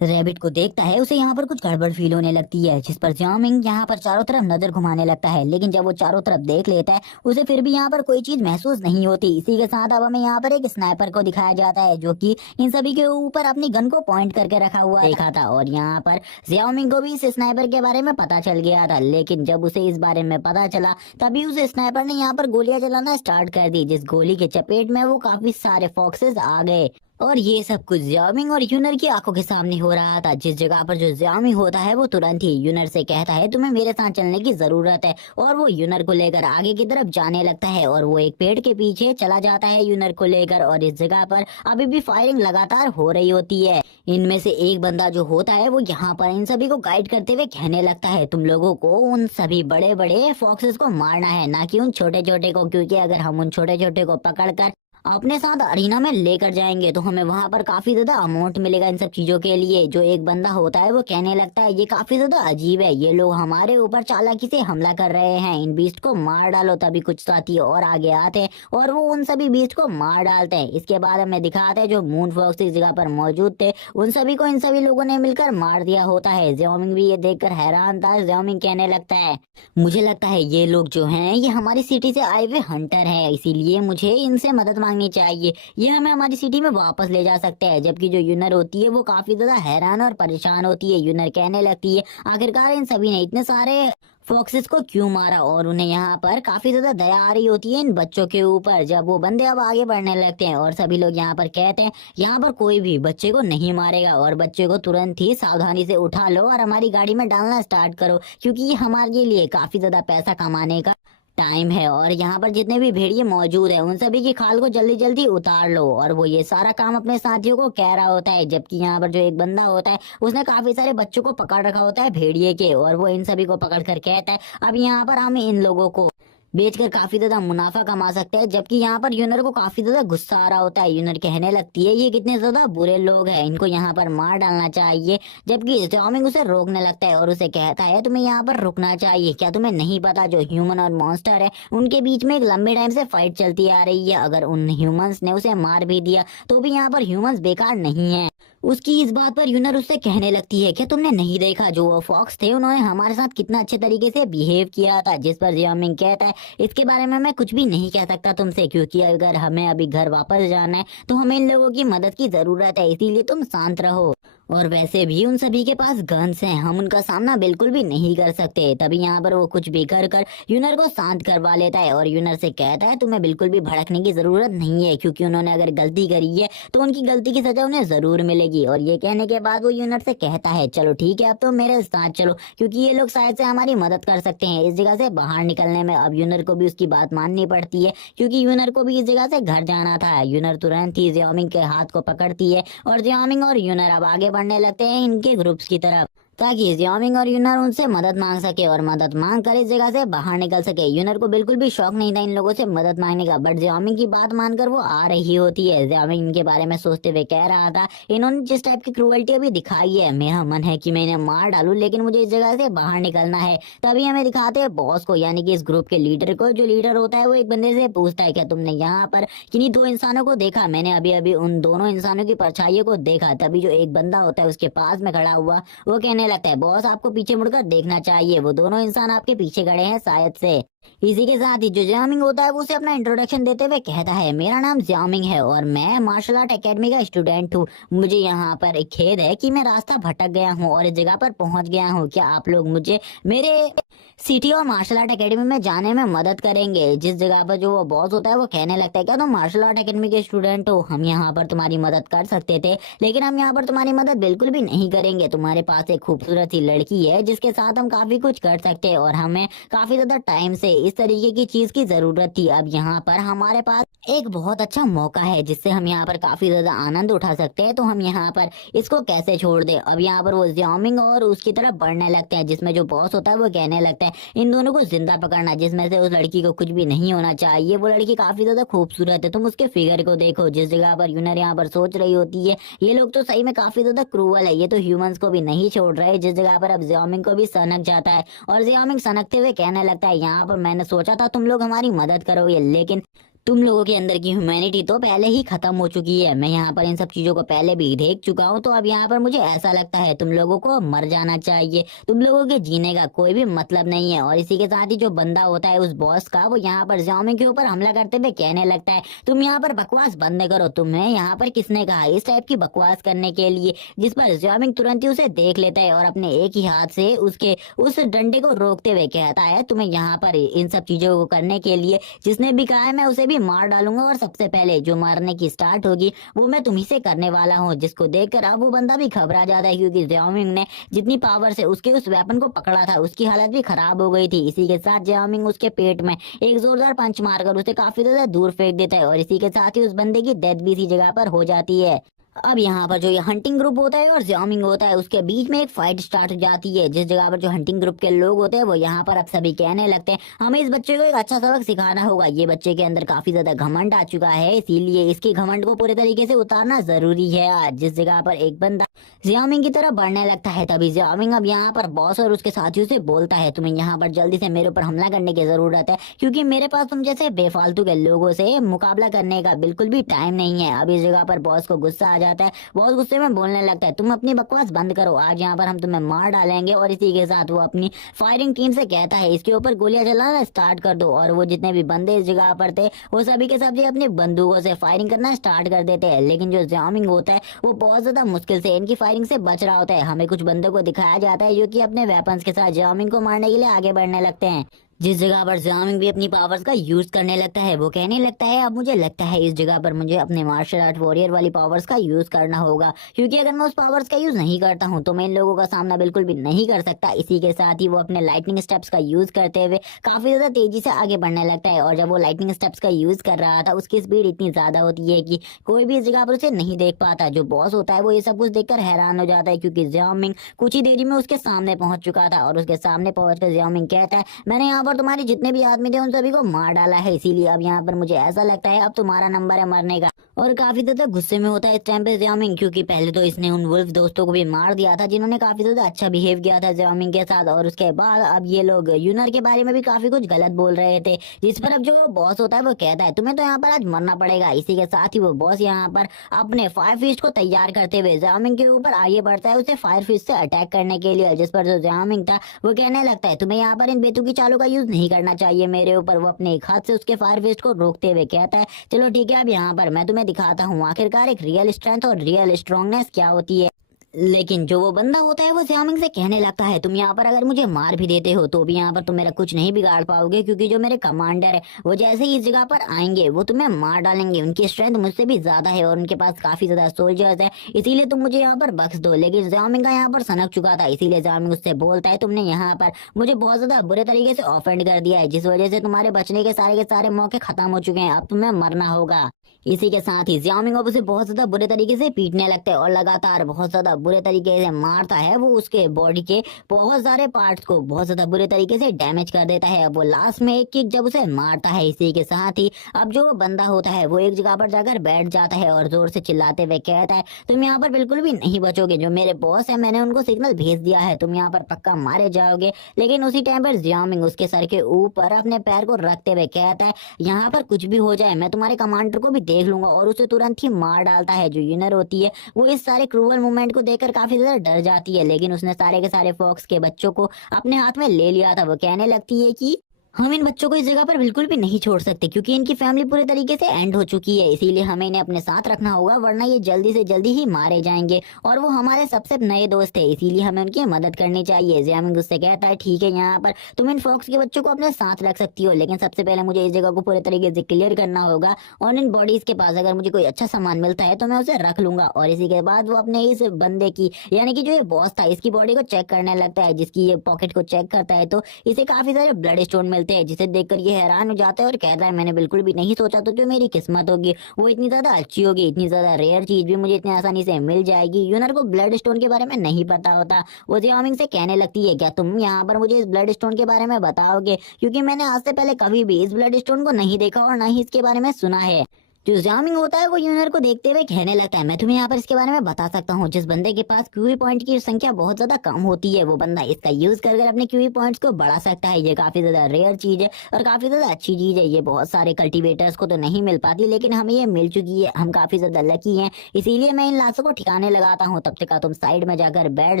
रैबिट को देखता है उसे यहाँ पर कुछ गड़बड़ फील होने लगती है, जिस पर जियामिंग यहाँ पर चारों तरफ नजर घुमाने लगता है। लेकिन जब वो चारों तरफ देख लेता है उसे फिर भी यहाँ पर कोई चीज महसूस नहीं होती। इसी के साथ अब हमें यहाँ पर एक स्नाइपर को दिखाया जाता है जो कि इन सभी के ऊपर अपनी गन को पॉइंट करके रखा हुआ देखा था। और यहाँ पर जियामिंग को भी इस स्नाइपर के बारे में पता चल गया था, लेकिन जब उसे इस बारे में पता चला तभी उस स्नाइपर ने यहाँ पर गोलियां चलाना स्टार्ट कर दी, जिस गोली के चपेट में वो काफी सारे फॉक्सेस आ गए। और ये सब कुछ जियामिंग और यूनर की आंखों के सामने हो रहा था। जिस जगह पर जो जियामिंग होता है वो तुरंत ही यूनर से कहता है तुम्हें मेरे साथ चलने की जरूरत है, और वो यूनर को लेकर आगे की तरफ जाने लगता है और वो एक पेड़ के पीछे चला जाता है यूनर को लेकर। और इस जगह पर अभी भी फायरिंग लगातार हो रही होती है। इनमें से एक बंदा जो होता है वो यहाँ पर इन सभी को गाइड करते हुए कहने लगता है तुम लोगों को उन सभी बड़े बड़े फॉक्सेस को मारना है, ना कि उन छोटे छोटे को, क्योंकि अगर हम उन छोटे छोटे को पकड़कर अपने साथ अरीना में लेकर जाएंगे तो हमें वहां पर काफी ज्यादा अमाउंट मिलेगा इन सब चीजों के लिए। जो एक बंदा होता है वो कहने लगता है ये काफी ज्यादा अजीब है, ये लोग हमारे ऊपर चालाकी से हमला कर रहे हैं, इन बीस्ट को मार डालो। तभी कुछ साथी और आगे आते हैं और वो उन सभी बीस्ट को मार डालते हैं। इसके बाद हमें दिखाते हैं जो मून फॉक्स इस जगह पर मौजूद थे उन सभी को इन सभी लोगों ने मिलकर मार दिया होता है। जियामिंग भी ये देखकर हैरान था। जियामिंग कहने लगता है मुझे लगता है ये लोग जो हैं ये हमारी सिटी से आए हुए हंटर हैं, इसीलिए मुझे इनसे मदद मांगनी चाहिए, ये हमें हमारी सिटी में वापस ले जा सकते हैं। जबकि जो यूनर होती है वो काफी ज्यादा हैरान और परेशान होती है। यूनर कहने लगती है आखिरकार इन सभी ने इतने सारे फॉक्सेस को क्यों मारा, और उन्हें यहाँ पर काफी ज्यादा दया आ रही होती है इन बच्चों के ऊपर। जब वो बंदे अब आगे बढ़ने लगते हैं और सभी लोग यहाँ पर कहते हैं यहाँ पर कोई भी बच्चे को नहीं मारेगा और बच्चे को तुरंत ही सावधानी से उठा लो और हमारी गाड़ी में डालना स्टार्ट करो, क्योंकि ये हमारे लिए काफी ज्यादा पैसा कमाने का टाइम है। और यहाँ पर जितने भी भेड़िए मौजूद हैं उन सभी की खाल को जल्दी जल्दी उतार लो। और वो ये सारा काम अपने साथियों को कह रहा होता है, जबकि यहाँ पर जो एक बंदा होता है उसने काफी सारे बच्चों को पकड़ रखा होता है भेड़िए के, और वो इन सभी को पकड़ कर कहता है अब यहाँ पर हम इन लोगों को बेचकर काफी ज्यादा मुनाफा कमा सकते हैं। जबकि यहाँ पर यूनर को काफी ज्यादा गुस्सा आ रहा होता है। यूनर कहने लगती है ये कितने ज्यादा बुरे लोग हैं, इनको यहाँ पर मार डालना चाहिए। जबकि ज़ाओमिंग उसे रोकने लगता है और उसे कहता है तुम्हें यहाँ पर रुकना चाहिए, क्या तुम्हें नहीं पता जो ह्यूमन और मॉन्स्टर है उनके बीच में एक लंबे टाइम से फाइट चलती आ रही है। अगर उन ह्यूमंस ने उसे मार भी दिया तो भी यहाँ पर ह्यूमंस बेकार नहीं है। उसकी इस बात पर यूनर उससे कहने लगती है क्या तुमने नहीं देखा जो वो फॉक्स थे उन्होंने हमारे साथ कितना अच्छे तरीके से बिहेव किया था। जिस पर जियामिंग कहता है इसके बारे में मैं कुछ भी नहीं कह सकता तुमसे, क्योंकि अगर हमें अभी घर वापस जाना है तो हमें इन लोगों की मदद की जरूरत है, इसीलिए तुम शांत रहो। और वैसे भी उन सभी के पास गन्स हैं, हम उनका सामना बिल्कुल भी नहीं कर सकते। तभी यहाँ पर वो कुछ भी कर कर यूनर को शांत करवा लेता है और यूनर से कहता है तुम्हें बिल्कुल भी भड़कने की जरूरत नहीं है, क्योंकि उन्होंने अगर गलती करी है तो उनकी गलती की सजा उन्हें जरूर मिलेगी। और ये कहने के बाद वो यूनर से कहता है चलो ठीक है अब तो मेरे साथ चलो, क्योंकि ये लोग शायद से हमारी मदद कर सकते हैं इस जगह से बाहर निकलने में। अब यूनर को भी उसकी बात माननी पड़ती है, क्योंकि यूनर को भी इस जगह से घर जाना था। यूनर तुरंत ही ज़ियाओमिंग के हाथ को पकड़ती है और ज़ियाओमिंग और यूनर अब आगे बढ़ने लगते हैं इनके ग्रुप्स की तरफ, ताकि ज़ियाओमिंग और यूनर उनसे मदद मांग सके और मदद मांग कर इस जगह से बाहर निकल सके। यूनर को बिल्कुल भी शौक नहीं था इन लोगों से मदद मांगने का, बट ज़ियाओमिंग की बात मानकर वो आ रही होती है। ज़ियाओमिंग इनके बारे में सोचते हुए कह रहा था इन्होंने जिस टाइप की क्रूअल्टी अभी दिखाई है मेरा मन है कि मैं इन्हें मार डालूं, लेकिन मुझे इस जगह से बाहर निकलना है। तभी हमें दिखाते हैं बॉस को, यानी कि इस ग्रुप के लीडर को। जो लीडर होता है वो एक बंदे से पूछता है क्या तुमने यहाँ पर किन्हीं दो इंसानों को देखा? मैंने अभी अभी उन दोनों इंसानों की परछाइयों को देखा। तभी जो एक बंदा होता है उसके पास में खड़ा हुआ वो कहने लगता है बॉस आपको पीछे मुड़कर देखना चाहिए, वो दोनों इंसान आपके पीछे खड़े हैं शायद से। इसी के साथ ही जो ज़ियाओमिंग होता है वो उसे अपना इंट्रोडक्शन देते हुए कहता है मेरा नाम ज़ियाओमिंग है और मैं मार्शल आर्ट एकेडमी का स्टूडेंट हूँ। मुझे यहाँ पर एक खेद है कि मैं रास्ता भटक गया हूँ और इस जगह पर पहुंच गया हूँ। क्या आप लोग मुझे मेरे सिटी और मार्शल आर्ट एकेडमी में जाने में मदद करेंगे? जिस जगह पर जो वो बॉस होता है वो कहने लगता है क्या तुम मार्शल आर्ट एकेडमी के स्टूडेंट हो? हम यहाँ पर तुम्हारी मदद कर सकते थे, लेकिन हम यहाँ पर तुम्हारी मदद बिल्कुल भी नहीं करेंगे। तुम्हारे पास एक खूबसूरत सी लड़की है जिसके साथ हम काफी कुछ कर सकते हैं और हमें काफी ज्यादा टाइम से इस तरीके की चीज की जरूरत थी। अब यहाँ पर हमारे पास एक बहुत अच्छा मौका है जिससे हम यहाँ पर काफी ज्यादा आनंद उठा सकते हैं, तो हम यहाँ पर इसको कैसे छोड़ दे। अब यहाँ पर वो ज़ियाओमिंग और उसकी तरफ बढ़ने लगते हैं, जिसमें जो बॉस होता है वो कहने लगता है इन दोनों को जिंदा पकड़ना, जिसमें से उस लड़की को कुछ भी नहीं होना चाहिए। वो लड़की काफी ज्यादा खूबसूरत है, तुम उसके फिगर को देखो। जिस जगह पर यूनर यहाँ पर सोच रही होती है ये लोग तो सही में काफी ज्यादा क्रूअल है, ये तो ह्यूमंस को भी नहीं छोड़ रहे। जिस जगह पर अब ज़ियाओमिंग को भी सनक जाता है और ज़ियाओमिंग सनकते हुए कहने लगता है यहाँ पर मैंने सोचा था तुम लोग हमारी मदद करोगे, लेकिन तुम लोगों के अंदर की ह्यूमैनिटी तो पहले ही खत्म हो चुकी है। मैं यहाँ पर इन सब चीजों को पहले भी देख चुका हूँ, तो अब यहाँ पर मुझे ऐसा लगता है तुम लोगों को मर जाना चाहिए। तुम लोगों के जीने का कोई भी मतलब नहीं है। और इसी के साथ ही जो बंदा होता है उस बॉस का वो यहाँ पर ज़ियाओमिंग के ऊपर हमला करते हुए कहने लगता है तुम यहाँ पर बकवास बंद करो, तुम्हें यहाँ पर किसने कहा इस टाइप की बकवास करने के लिए। जिस पर ज़ियाओमिंग तुरंत ही उसे देख लेता है और अपने एक ही हाथ से उसके उस डंडे को रोकते हुए कहता है तुम्हें यहाँ पर इन सब चीजों को करने के लिए जिसने भी कहा है मैं उसे भी मार डालूंगा, और सबसे पहले जो मारने की स्टार्ट होगी वो मैं तुम्ही से करने वाला हूँ। जिसको देखकर अब वो बंदा भी घबरा जाता है, क्योंकि ज़ियाओमिंग ने जितनी पावर से उसके उस वेपन को पकड़ा था उसकी हालत भी खराब हो गई थी। इसी के साथ ज़ियाओमिंग उसके पेट में एक जोरदार पंच मारकर उसे काफी ज्यादा दूर फेंक देता है और इसी के साथ ही उस बंदे की डेथ भी इसी जगह पर हो जाती है। अब यहाँ पर जो ये हंटिंग ग्रुप होता है और ज़ियाओमिंग होता है उसके बीच में एक फाइट स्टार्ट हो जाती है। जिस जगह पर जो हंटिंग ग्रुप के लोग होते हैं वो यहाँ पर अब सभी कहने लगते हैं हमें इस बच्चे को एक अच्छा सबक सिखाना होगा। ये बच्चे के अंदर काफी ज्यादा घमंड आ चुका है, इसीलिए इसके घमंड को पूरे तरीके से उतारना जरूरी है आज। जिस जगह पर एक बंदा ज़ियाओमिंग की तरफ बढ़ने लगता है, तभी ज़ियाओमिंग अब यहाँ पर बॉस और उसके साथियों से बोलता है तुम्हें यहाँ पर जल्दी से मेरे ऊपर हमला करने की जरूरत है, क्योंकि मेरे पास तुम जैसे बेफालतू के लोगों से मुकाबला करने का बिल्कुल भी टाइम नहीं है। अब इस जगह पर बॉस को गुस्सा आ जाता है, बहुत गुस्से में बोलने लगता है तुम अपनी बकवास बंद करो, आज यहाँ पर हम तुम्हें मार डालेंगे। और इसी के साथ वो अपनी फायरिंग टीम से कहता है इसके ऊपर गोलियां चलाना स्टार्ट कर दो। और वो जितने भी बंदे इस जगह पर थे वो सभी के सभी अपनी बंदूकों से फायरिंग करना स्टार्ट कर देते हैं, लेकिन जो ज़ियाओमिंग होता है वो बहुत ज्यादा मुश्किल से इनकी फायरिंग से बच रहा होता है। हमें कुछ बंदों को दिखाया जाता है जो कि अपने वेपन्स के साथ ज़ियाओमिंग को मारने के लिए आगे बढ़ने लगते हैं। जिस जगह पर ज़ियाओमिंग भी अपनी पावर्स का यूज करने लगता है वो कहने लगता है अब मुझे लगता है इस जगह पर मुझे अपने मार्शल आर्ट वॉरियर वाली पावर्स का यूज करना होगा, क्योंकि अगर मैं उस पावर्स का यूज नहीं करता हूँ तो मैं इन लोगों का सामना बिल्कुल भी नहीं कर सकता। इसी के साथ ही वो अपने लाइटनिंग स्टेप्स का यूज करते हुए काफी ज्यादा तेजी से आगे बढ़ने लगता है। और जब वो लाइटनिंग स्टेप्स का यूज कर रहा था उसकी स्पीड इतनी ज्यादा होती है कि कोई भी इस जगह पर उसे नहीं देख पाता। जो बॉस होता है वो ये सब कुछ देखकर हैरान हो जाता है, क्योंकि ज़ियाओमिंग कुछ ही देरी में उसके सामने पहुंच चुका था। और उसके सामने पहुंचकर ज़ियाओमिंग कहता है मैंने यहाँ पर तुम्हारे जितने भी आदमी थे उन सभी को मार डाला है, इसीलिए अब यहाँ पर मुझे ऐसा लगता है अब तुम्हारा नंबर है मरने का। और काफी ज्यादा गुस्से में होता है इस टाइम पे ज़ियाओमिंग, क्योंकि पहले तो इसने उन वुल्फ दोस्तों को भी मार दिया था जिन्होंने काफी ज्यादा अच्छा बिहेव किया था ज़ियाओमिंग के साथ, और उसके बाद अब ये लोग यूनर के बारे में भी काफी कुछ गलत बोल रहे थे, जिस पर अब जो बॉस होता है वो कहता है तुम्हें तो यहाँ पर आज मरना पड़ेगा। इसी के साथ ही वो बॉस यहाँ पर अपने फायर फिस्ट को तैयार करते हुए ज़ियाओमिंग के ऊपर आगे बढ़ता है उसे फायर फिस्ट से अटैक करने के लिए, जिस पर जो ज़ियाओमिंग था वो कहने लगता है तुम्हें यहाँ पर इन बेतुकी चालों का यूज नहीं करना चाहिए मेरे ऊपर। वो अपने एक हाथ से उसके फायर फिस्ट को रोकते हुए कहता है चलो ठीक है अब यहाँ पर मैं तुम्हें दिखाता हूँ आखिरकार एक रियल स्ट्रेंथ और रियल स्ट्रांगनेस क्या होती है। लेकिन जो वो बंदा होता है वो ज़ियाओमिंग से कहने लगता है तुम यहाँ पर अगर मुझे मार भी देते हो तो भी यहाँ पर तुम मेरा कुछ नहीं बिगाड़ पाओगे, क्योंकि जो मेरे कमांडर है वो जैसे ही इस जगह पर आएंगे वो तुम्हें मार डालेंगे। उनकी स्ट्रेंथ मुझसे भी ज्यादा है और उनके पास काफी ज्यादा सोल्जर्स है, इसीलिए तुम मुझे यहाँ पर बख्श दो। लेकिन ज़ियाओमिंग का यहाँ पर सनक चुका था, इसीलिए ज़ियाओमिंग उससे बोलता है तुमने यहाँ पर मुझे बहुत ज्यादा बुरे तरीके से ऑफेंड कर दिया है, जिस वजह से तुम्हारे बचने के सारे मौके खत्म हो चुके हैं, अब तुम्हें मरना होगा। इसी के साथ ही ज़ियाओमिंग अब उसे बहुत ज्यादा बुरे तरीके से पीटने लगता है और लगातार बहुत ज्यादा बुरे तरीके से मारता है। वो उसके बॉडी के बहुत सारे पार्ट्स को बहुत ज्यादा बुरे तरीके से डैमेज कर देता है। अब वो लास्ट में एक किक जब उसे मारता है, इसी के साथ ही अब जो बंदा होता है वो एक जगह पर जाकर बैठ जाता है और जोर से चिल्लाते हुए कहता है तुम यहाँ पर बिल्कुल भी नहीं बचोगे, जो मेरे बॉस है मैंने उनको सिग्नल भेज दिया है, तुम यहाँ पर पक्का मारे जाओगे। लेकिन उसी टाइम पर ज़ियाओमिंग उसके सर के ऊपर अपने पैर को रखते हुए कहता है यहाँ पर कुछ भी हो जाए मैं तुम्हारे कमांडर को भी देख लूंगा, और उसे तुरंत ही मार डालता है। जो यूनर होती है वो इस सारे क्रूवल मूवमेंट को देखकर काफी ज्यादा डर जाती है, लेकिन उसने सारे के सारे फॉक्स के बच्चों को अपने हाथ में ले लिया था। वो कहने लगती है कि हम इन बच्चों को इस जगह पर बिल्कुल भी नहीं छोड़ सकते, क्योंकि इनकी फैमिली पूरे तरीके से एंड हो चुकी है, इसीलिए हमें इन्हें अपने साथ रखना होगा वरना ये जल्दी से जल्दी ही मारे जाएंगे, और वो हमारे सबसे नए दोस्त है इसीलिए हमें उनकी मदद करनी चाहिए। ज़ियाओमिंग उससे कहता है ठीक है यहाँ पर तुम इन फॉक्स के बच्चों को अपने साथ रख सकती हो, लेकिन सबसे पहले मुझे इस जगह को पूरे तरीके से क्लियर करना होगा, और इन बॉडीज के पास अगर मुझे कोई अच्छा सामान मिलता है तो मैं उसे रख लूंगा। और इसी के बाद वो अपने इस बंदे की यानी कि जो ये बॉस था इसकी बॉडी को चेक करने लगता है, जिसकी ये पॉकेट को चेक करता है तो इसे काफी सारे ब्लड स्टोन मिलते हैं, जिसे देखकर ये हैरान हो जाता है और कहता है मैंने बिल्कुल भी नहीं सोचा तो जो मेरी किस्मत होगी वो इतनी ज्यादा अच्छी होगी, इतनी ज्यादा रेयर चीज भी मुझे इतनी आसानी से मिल जाएगी। यूनर को ब्लड स्टोन के बारे में नहीं पता होता। वो ज़ियाओमिंग से कहने लगती है क्या तुम यहाँ पर मुझे इस ब्लड स्टोन के बारे में बताओगे, क्योंकि मैंने आज से पहले कभी भी इस ब्लड स्टोन को नहीं देखा और ना ही इसके बारे में सुना है। जो ज़ियाओमिंग होता है वो यूनर को देखते हुए कहने लगता है मैं तुम्हें यहाँ पर इसके बारे में बता सकता हूँ, जिस बंदे के पास क्यूई पॉइंट की संख्या बहुत ज्यादा कम होती है वो बंदा इसका यूज कर अपने क्यूई पॉइंट्स को बढ़ा सकता है। ये काफी ज्यादा रेयर चीज है और काफी ज्यादा अच्छी चीज है, ये बहुत सारे कल्टीवेटर्स को तो नहीं मिल पाती, लेकिन हमें ये मिल चुकी है, हम काफी ज्यादा लकी हैं, इसीलिए मैं इन लाशों को ठिकाने लगाता हूँ। तब तक तुम साइड में जाकर बैठ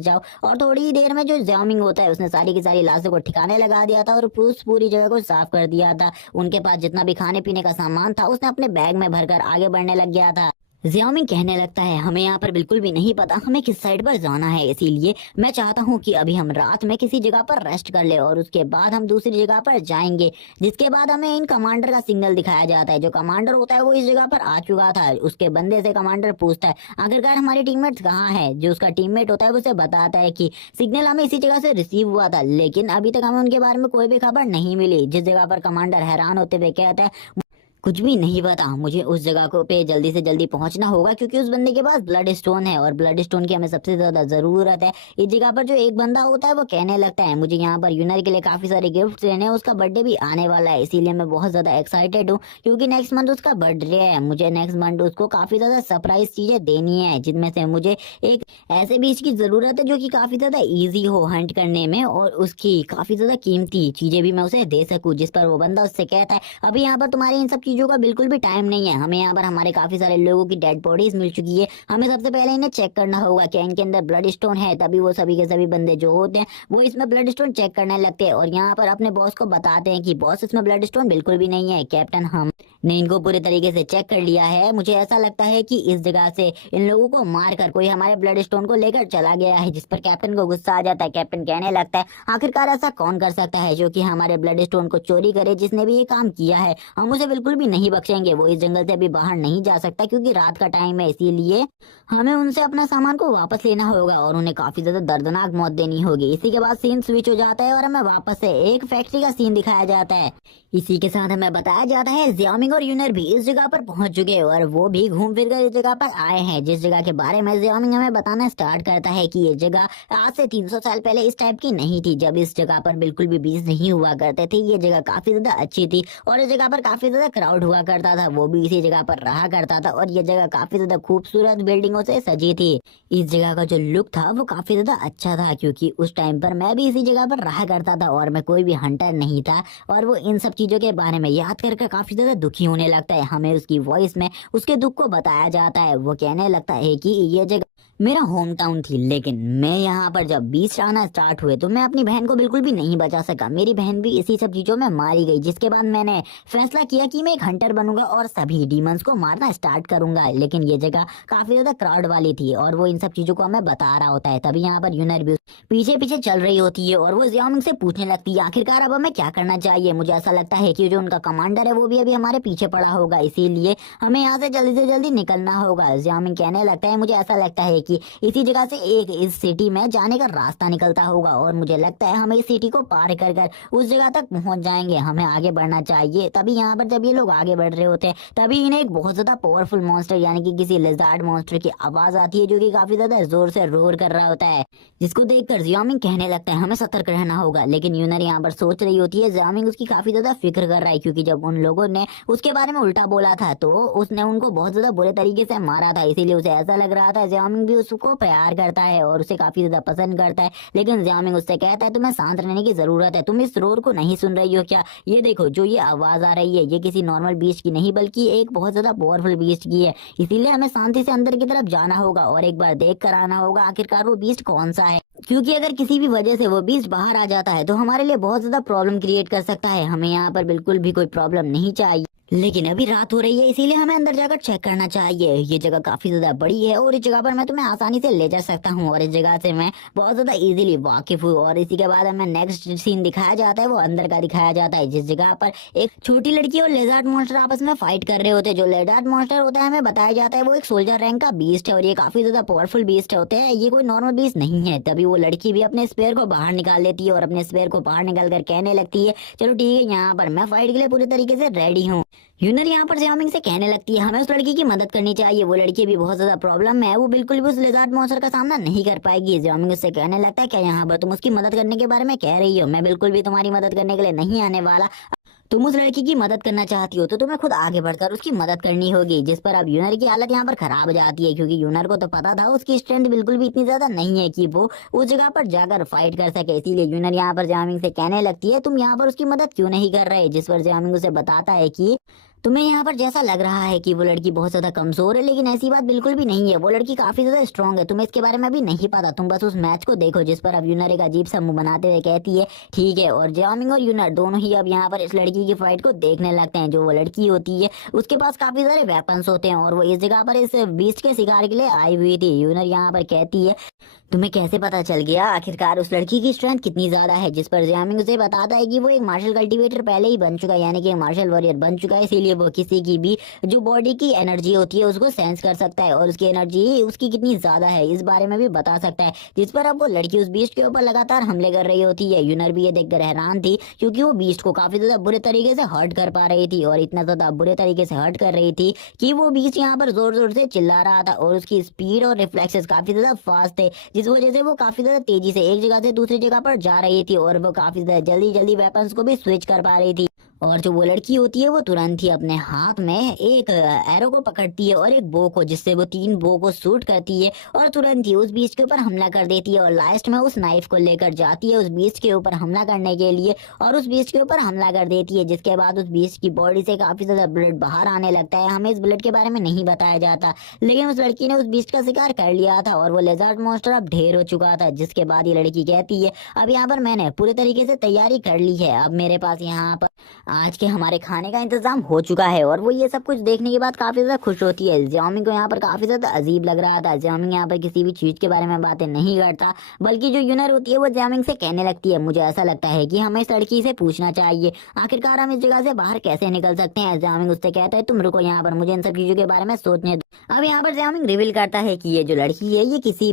जाओ। और थोड़ी ही देर में जो ज़ियाओमिंग होता है उसने सारी की सारी लाशों को ठिकाने लगा दिया था और पूरी जगह को साफ कर दिया था। उनके पास जितना भी खाने पीने का सामान था उसने अपने बैग में भरकर आगे बढ़ने लग गया था। ज़ियाओमिंग कहने लगता है हमें यहाँ पर बिल्कुल भी नहीं पता हमें किस साइड पर जाना है, इसीलिए मैं चाहता हूँ कि अभी हम रात में किसी जगह पर रेस्ट कर ले और उसके बाद हम दूसरी जगह पर जाएंगे, जिसके बाद हमें इन कमांडर का सिग्नल दिखाया जाता है। जो कमांडर होता है वो इस जगह पर आ चुका था, उसके बंदे से कमांडर पूछता है आखिरकार हमारे टीममेट्स कहाँ है। जो उसका टीममेट होता है वो उसे बताता है कि सिग्नल हमें इसी जगह से रिसीव हुआ था, लेकिन अभी तक हमें उनके बारे में कोई भी खबर नहीं मिली। जिस जगह पर कमांडर हैरान होते हुए कहता है कुछ भी नहीं पता, मुझे उस जगह को पे जल्दी से जल्दी पहुंचना होगा, क्योंकि उस बंदे के पास ब्लड स्टोन है और ब्लड स्टोन की हमें सबसे ज्यादा जरूरत है। इस जगह पर जो एक बंदा होता है वो कहने लगता है मुझे यहाँ पर यूनर के लिए काफी सारे गिफ्ट देने हैं, उसका बर्थडे भी आने वाला है, इसीलिए मैं बहुत ज्यादा एक्साइटेड हूँ, क्योंकि नेक्स्ट मंथ उसका बर्थडे है। मुझे नेक्स्ट मंथ उसको काफी ज्यादा सरप्राइज चीजें देनी है, जिनमें से मुझे एक ऐसे बीच की जरूरत है जो कि काफी ज्यादा ईजी हो हंट करने में, और उसकी काफी ज्यादा कीमती चीजें भी मैं उसे दे सकूँ। जिस पर वो बंदा उससे कहता है अभी यहाँ पर तुम्हारी इन सब चीजों का बिल्कुल भी टाइम नहीं है, हमें यहाँ पर हमारे काफी सारे लोगों की डेड बॉडीज मिल चुकी है, हमें सबसे पहले इन्हें चेक करना होगा कि इनके अंदर ब्लड स्टोन है। तभी वो सभी के सभी बंदे जो होते हैं वो इसमें ब्लड स्टोन चेक करने लगते हैं और यहाँ पर अपने बॉस को बताते हैं कि बॉस इसमें ब्लड स्टोन बिल्कुल भी नहीं है कैप्टन, हमने इनको पूरे तरीके से चेक कर लिया है। मुझे ऐसा लगता है कि इस जगह से इन लोगों को मारकर कोई हमारे ब्लड स्टोन को लेकर चला गया है। जिस पर कैप्टन को गुस्सा आ जाता है। कैप्टन कहने लगता है आखिरकार ऐसा कौन कर सकता है जो कि हमारे ब्लड स्टोन को चोरी करे, जिसने भी ये काम किया है हम उसे बिल्कुल भी भी नहीं बख्शेंगे। वो इस जंगल से अभी बाहर नहीं जा सकता क्योंकि रात का टाइम है, इसीलिए हमें उनसे अपना सामान को वापस लेना होगा और उन्हें काफी ज्यादा दर्दनाक मौत देनी होगी। इसी के बाद सीन स्विच हो जाता है और हमें वापस से एक फैक्ट्री का सीन दिखाया जाता है। इसी के साथ हमें बताया जाता है जियामिंग और यूनर भी इस जगह पर पहुंच चुके हैं और वो भी घूम फिर कर इस जगह पर आए हैं, जिस जगह के बारे में जियामिंग हमें बताना स्टार्ट करता है कि ये जगह आज से 300 साल पहले इस टाइप की नहीं थी, जब इस जगह पर बिल्कुल भी बीच नहीं हुआ करते थे। ये जगह काफी ज्यादा अच्छी थी और इस जगह पर काफी ज्यादा क्राउड हुआ करता था, वो भी इसी जगह पर रहा करता था और ये जगह काफी ज्यादा खूबसूरत बिल्डिंगों से सजी थी। इस जगह का जो लुक था वो काफी ज्यादा अच्छा था क्योंकि उस टाइम पर मैं भी इसी जगह पर रहा करता था और मैं कोई भी हंटर नहीं था। और वो इन सब चीजों के बारे में याद करके काफी ज्यादा दुखी होने लगता है। हमें उसकी वॉइस में उसके दुख को बताया जाता है। वो कहने लगता है कि ये जगह मेरा होम टाउन थी, लेकिन मैं यहाँ पर जब बीच आना स्टार्ट हुए तो मैं अपनी बहन को बिल्कुल भी नहीं बचा सका। मेरी बहन भी इसी सब चीजों में मारी गई, जिसके बाद मैंने फैसला किया कि मैं एक हंटर बनूंगा और सभी डीमंस को मारना स्टार्ट करूंगा। लेकिन ये जगह काफी ज्यादा क्राउड वाली थी और वो इन सब चीजों को हमें बता रहा होता है। तभी यहाँ पर यूनर भी पीछे पीछे चल रही होती है और वो जियामिंग से पूछने लगती है आखिरकार अब हमें क्या करना चाहिए। मुझे ऐसा लगता है कि जो उनका कमांडर है वो भी अभी हमारे पीछे पड़ा होगा, इसीलिए हमें यहाँ से जल्दी निकलना होगा। जियामिंग कहने लगता है मुझे ऐसा लगता है कि इसी जगह से एक इस सिटी में जाने का रास्ता निकलता होगा और मुझे लगता है हम इस सिटी को पार कर कर उस जगह तक पहुंच जाएंगे। हमें आगे बढ़ना चाहिए। तभी यहाँ पर जब ये लोग आगे बढ़ रहे होते हैं तभी इन्हें एक बहुत ज्यादा पावरफुल मॉन्स्टर यानी कि किसी लिजार्ड मॉन्स्टर की आवाज आती है जो कि काफी ज्यादा जोर से रोर कर रहा होता है, जिसको देखकर जियामिंग कहने लगता है हमें सतर्क रहना होगा। लेकिन यूनर यहाँ पर सोच रही होती है जियामिंग उसकी काफी ज्यादा फिक्र कर रहा है क्योंकि जब उन लोगों ने उसके बारे में उल्टा बोला था तो उसने उनको बहुत ज्यादा बुरे तरीके से मारा था, इसीलिए उसे ऐसा लग रहा था जियामिंग भी उसको प्यार करता है और उसे काफी ज्यादा पसंद करता है। लेकिन जियामिंग उससे कहता है तुम्हें शांत रहने की जरूरत है, तुम इस रोर को नहीं सुन रही हो क्या? ये देखो जो ये आवाज आ रही है ये किसी नॉर्मल बीस्ट की नहीं बल्कि एक बहुत ज्यादा पावरफुल बीस्ट की है, इसीलिए हमें शांति से अंदर की तरफ जाना होगा और एक बार देख कर आना होगा आखिरकार वो बीस्ट कौन सा है, क्योंकि अगर किसी भी वजह से वो बीस्ट बाहर आ जाता है तो हमारे लिए बहुत ज्यादा प्रॉब्लम क्रिएट कर सकता है। हमें यहाँ पर बिल्कुल भी कोई प्रॉब्लम नहीं चाहिए, लेकिन अभी रात हो रही है इसीलिए हमें अंदर जाकर चेक करना चाहिए। ये जगह काफी ज्यादा बड़ी है और इस जगह पर मैं तुम्हें आसानी से ले जा सकता हूँ और इस जगह से मैं बहुत ज्यादा इजीली वाकिफ हूँ। और इसी के बाद हमें नेक्स्ट सीन दिखाया जाता है, वो अंदर का दिखाया जाता है जिस जगह पर एक छोटी लड़की और लेजर्ड मॉन्स्टर आपस में फाइट कर रहे होते हैं। जो लेजर्ड मॉन्स्टर होता है हमें बताया जाता है वो एक सोल्जर रैंक का बीस्ट है और ये काफी ज्यादा पावरफुल बीस्ट होते हैं, ये कोई नॉर्मल बीस्ट नहीं है। तभी वो लड़की भी अपने स्पेयर को बाहर निकाल लेती है और अपने स्पेयर को बाहर निकाल कर कहने लगती है चलो ठीक है यहाँ पर मैं फाइट के लिए पूरी तरीके से रेडी हूँ। यूनर यहाँ पर जियामिंग से कहने लगती है हमें उस लड़की की मदद करनी चाहिए, वो लड़की भी बहुत ज्यादा प्रॉब्लम में है, वो बिल्कुल भी उस लिजार्ड मॉन्स्टर का सामना नहीं कर पाएगी। जियामिंग उससे कहने लगता है क्या यहाँ पर तुम उसकी मदद करने के बारे में कह रही हो? मैं बिल्कुल भी तुम्हारी मदद करने के लिए नहीं आने वाला। तुम उस लड़की की मदद करना चाहती हो तो तुम्हें खुद आगे बढ़कर उसकी मदद करनी होगी। जिस पर अब यूनर की हालत यहाँ पर खराब हो जाती है क्योंकि यूनर को तो पता था उसकी स्ट्रेंथ बिल्कुल भी इतनी ज्यादा नहीं है कि वो उस जगह पर जाकर फाइट कर सके, इसीलिए यूनर यहाँ पर जियामिंग से कहने लगती है तुम यहाँ पर उसकी मदद क्यों नहीं कर रहे। जिस पर जियामिंग उसे बताता है कि तुम्हें यहाँ पर जैसा लग रहा है कि वो लड़की बहुत ज्यादा कमजोर है, लेकिन ऐसी बात बिल्कुल भी नहीं है, वो लड़की काफी ज्यादा स्ट्रांग है, तुम्हें इसके बारे में भी नहीं पता, तुम बस उस मैच को देखो। जिस पर अब यूनर एक अजीब सा मुंह बनाते हुए कहती है ठीक है। और जियामिंग और यूनर दोनों ही अब यहाँ पर इस लड़की की फाइट को देखने लगते हैं। जो वो लड़की होती है उसके पास काफी सारे वेपन्स होते हैं और वो इस जगह पर इस बीस्ट के शिकार के लिए आई हुई थी। यूनर यहाँ पर कहती है तुम्हें कैसे पता चल गया आखिरकार उस लड़की की स्ट्रेंथ कितनी ज्यादा है। जिस पर जियामिंग उसे बताता है कि वो एक मार्शल कल्टीवेटर पहले ही बन चुका है, यानी कि मार्शल वॉरियर बन चुका है, इसीलिए वो किसी की भी जो बॉडी की एनर्जी होती है उसको सेंस कर सकता है और उसकी एनर्जी उसकी कितनी ज्यादा है इस बारे में भी बता सकता है। जिस पर अब वो लड़की उस बीस्ट के ऊपर लगातार हमले कर रही होती है। यूनर भी ये देखकर हैरान थी क्योंकि वो बीस्ट को काफी ज्यादा बुरे तरीके से हर्ट कर पा रही थी और इतना ज्यादा बुरे तरीके से हर्ट कर रही थी कि वो बीस्ट यहाँ पर जोर जोर से चिल्ला रहा था और उसकी स्पीड और रिफ्लेक्सेस काफी ज्यादा फास्ट थे, जिस वजह से वो काफी ज्यादा तेजी से एक जगह से दूसरी जगह पर जा रही थी और वो काफी ज्यादा जल्दी जल्दी वेपन्स को भी स्विच कर पा रही थी। और जो वो लड़की होती है वो तुरंत ही अपने हाथ में एक एरो को पकड़ती है और एक बो को, जिससे वो 3 बो को शूट करती है और तुरंत ही उस बीस्ट के ऊपर हमला कर देती है और लास्ट में उस नाइफ को लेकर जाती है उस बीस्ट के ऊपर हमला करने के लिए और उस बीस्ट के ऊपर हमला कर देती है। जिसके बाद उस बीस्ट की बॉडी से काफी ज्यादा ब्लड बाहर आने लगता है। हमें इस ब्लड के बारे में नहीं बताया जाता, लेकिन उस लड़की ने उस बीस्ट का शिकार कर लिया था और वो लेजर्ड मॉन्स्टर अब ढेर हो चुका था। जिसके बाद ये लड़की कहती है अब यहाँ पर मैंने पूरे तरीके से तैयारी कर ली है, अब मेरे पास यहाँ पर आज के हमारे खाने का इंतजाम हो चुका है। और वो ये सब कुछ देखने के बाद काफी ज्यादा खुश होती है। जियामिंग को यहाँ पर काफी ज्यादा अजीब लग रहा था। जियामिंग यहाँ पर किसी भी चीज के बारे में बातें नहीं करता, बल्कि जो यूनर होती है वो जियामिंग से कहने लगती है, मुझे ऐसा लगता है कि हमें इस लड़की से पूछना चाहिए, आखिरकार हम इस जगह से बाहर कैसे निकल सकते हैं। जियामिंग उससे कहता है तुम रुको यहाँ पर, मुझे इन सब चीजों के बारे में सोचने दो। अब यहाँ पर जियामिंग रिवील करता है कि ये जो लड़की है ये किसी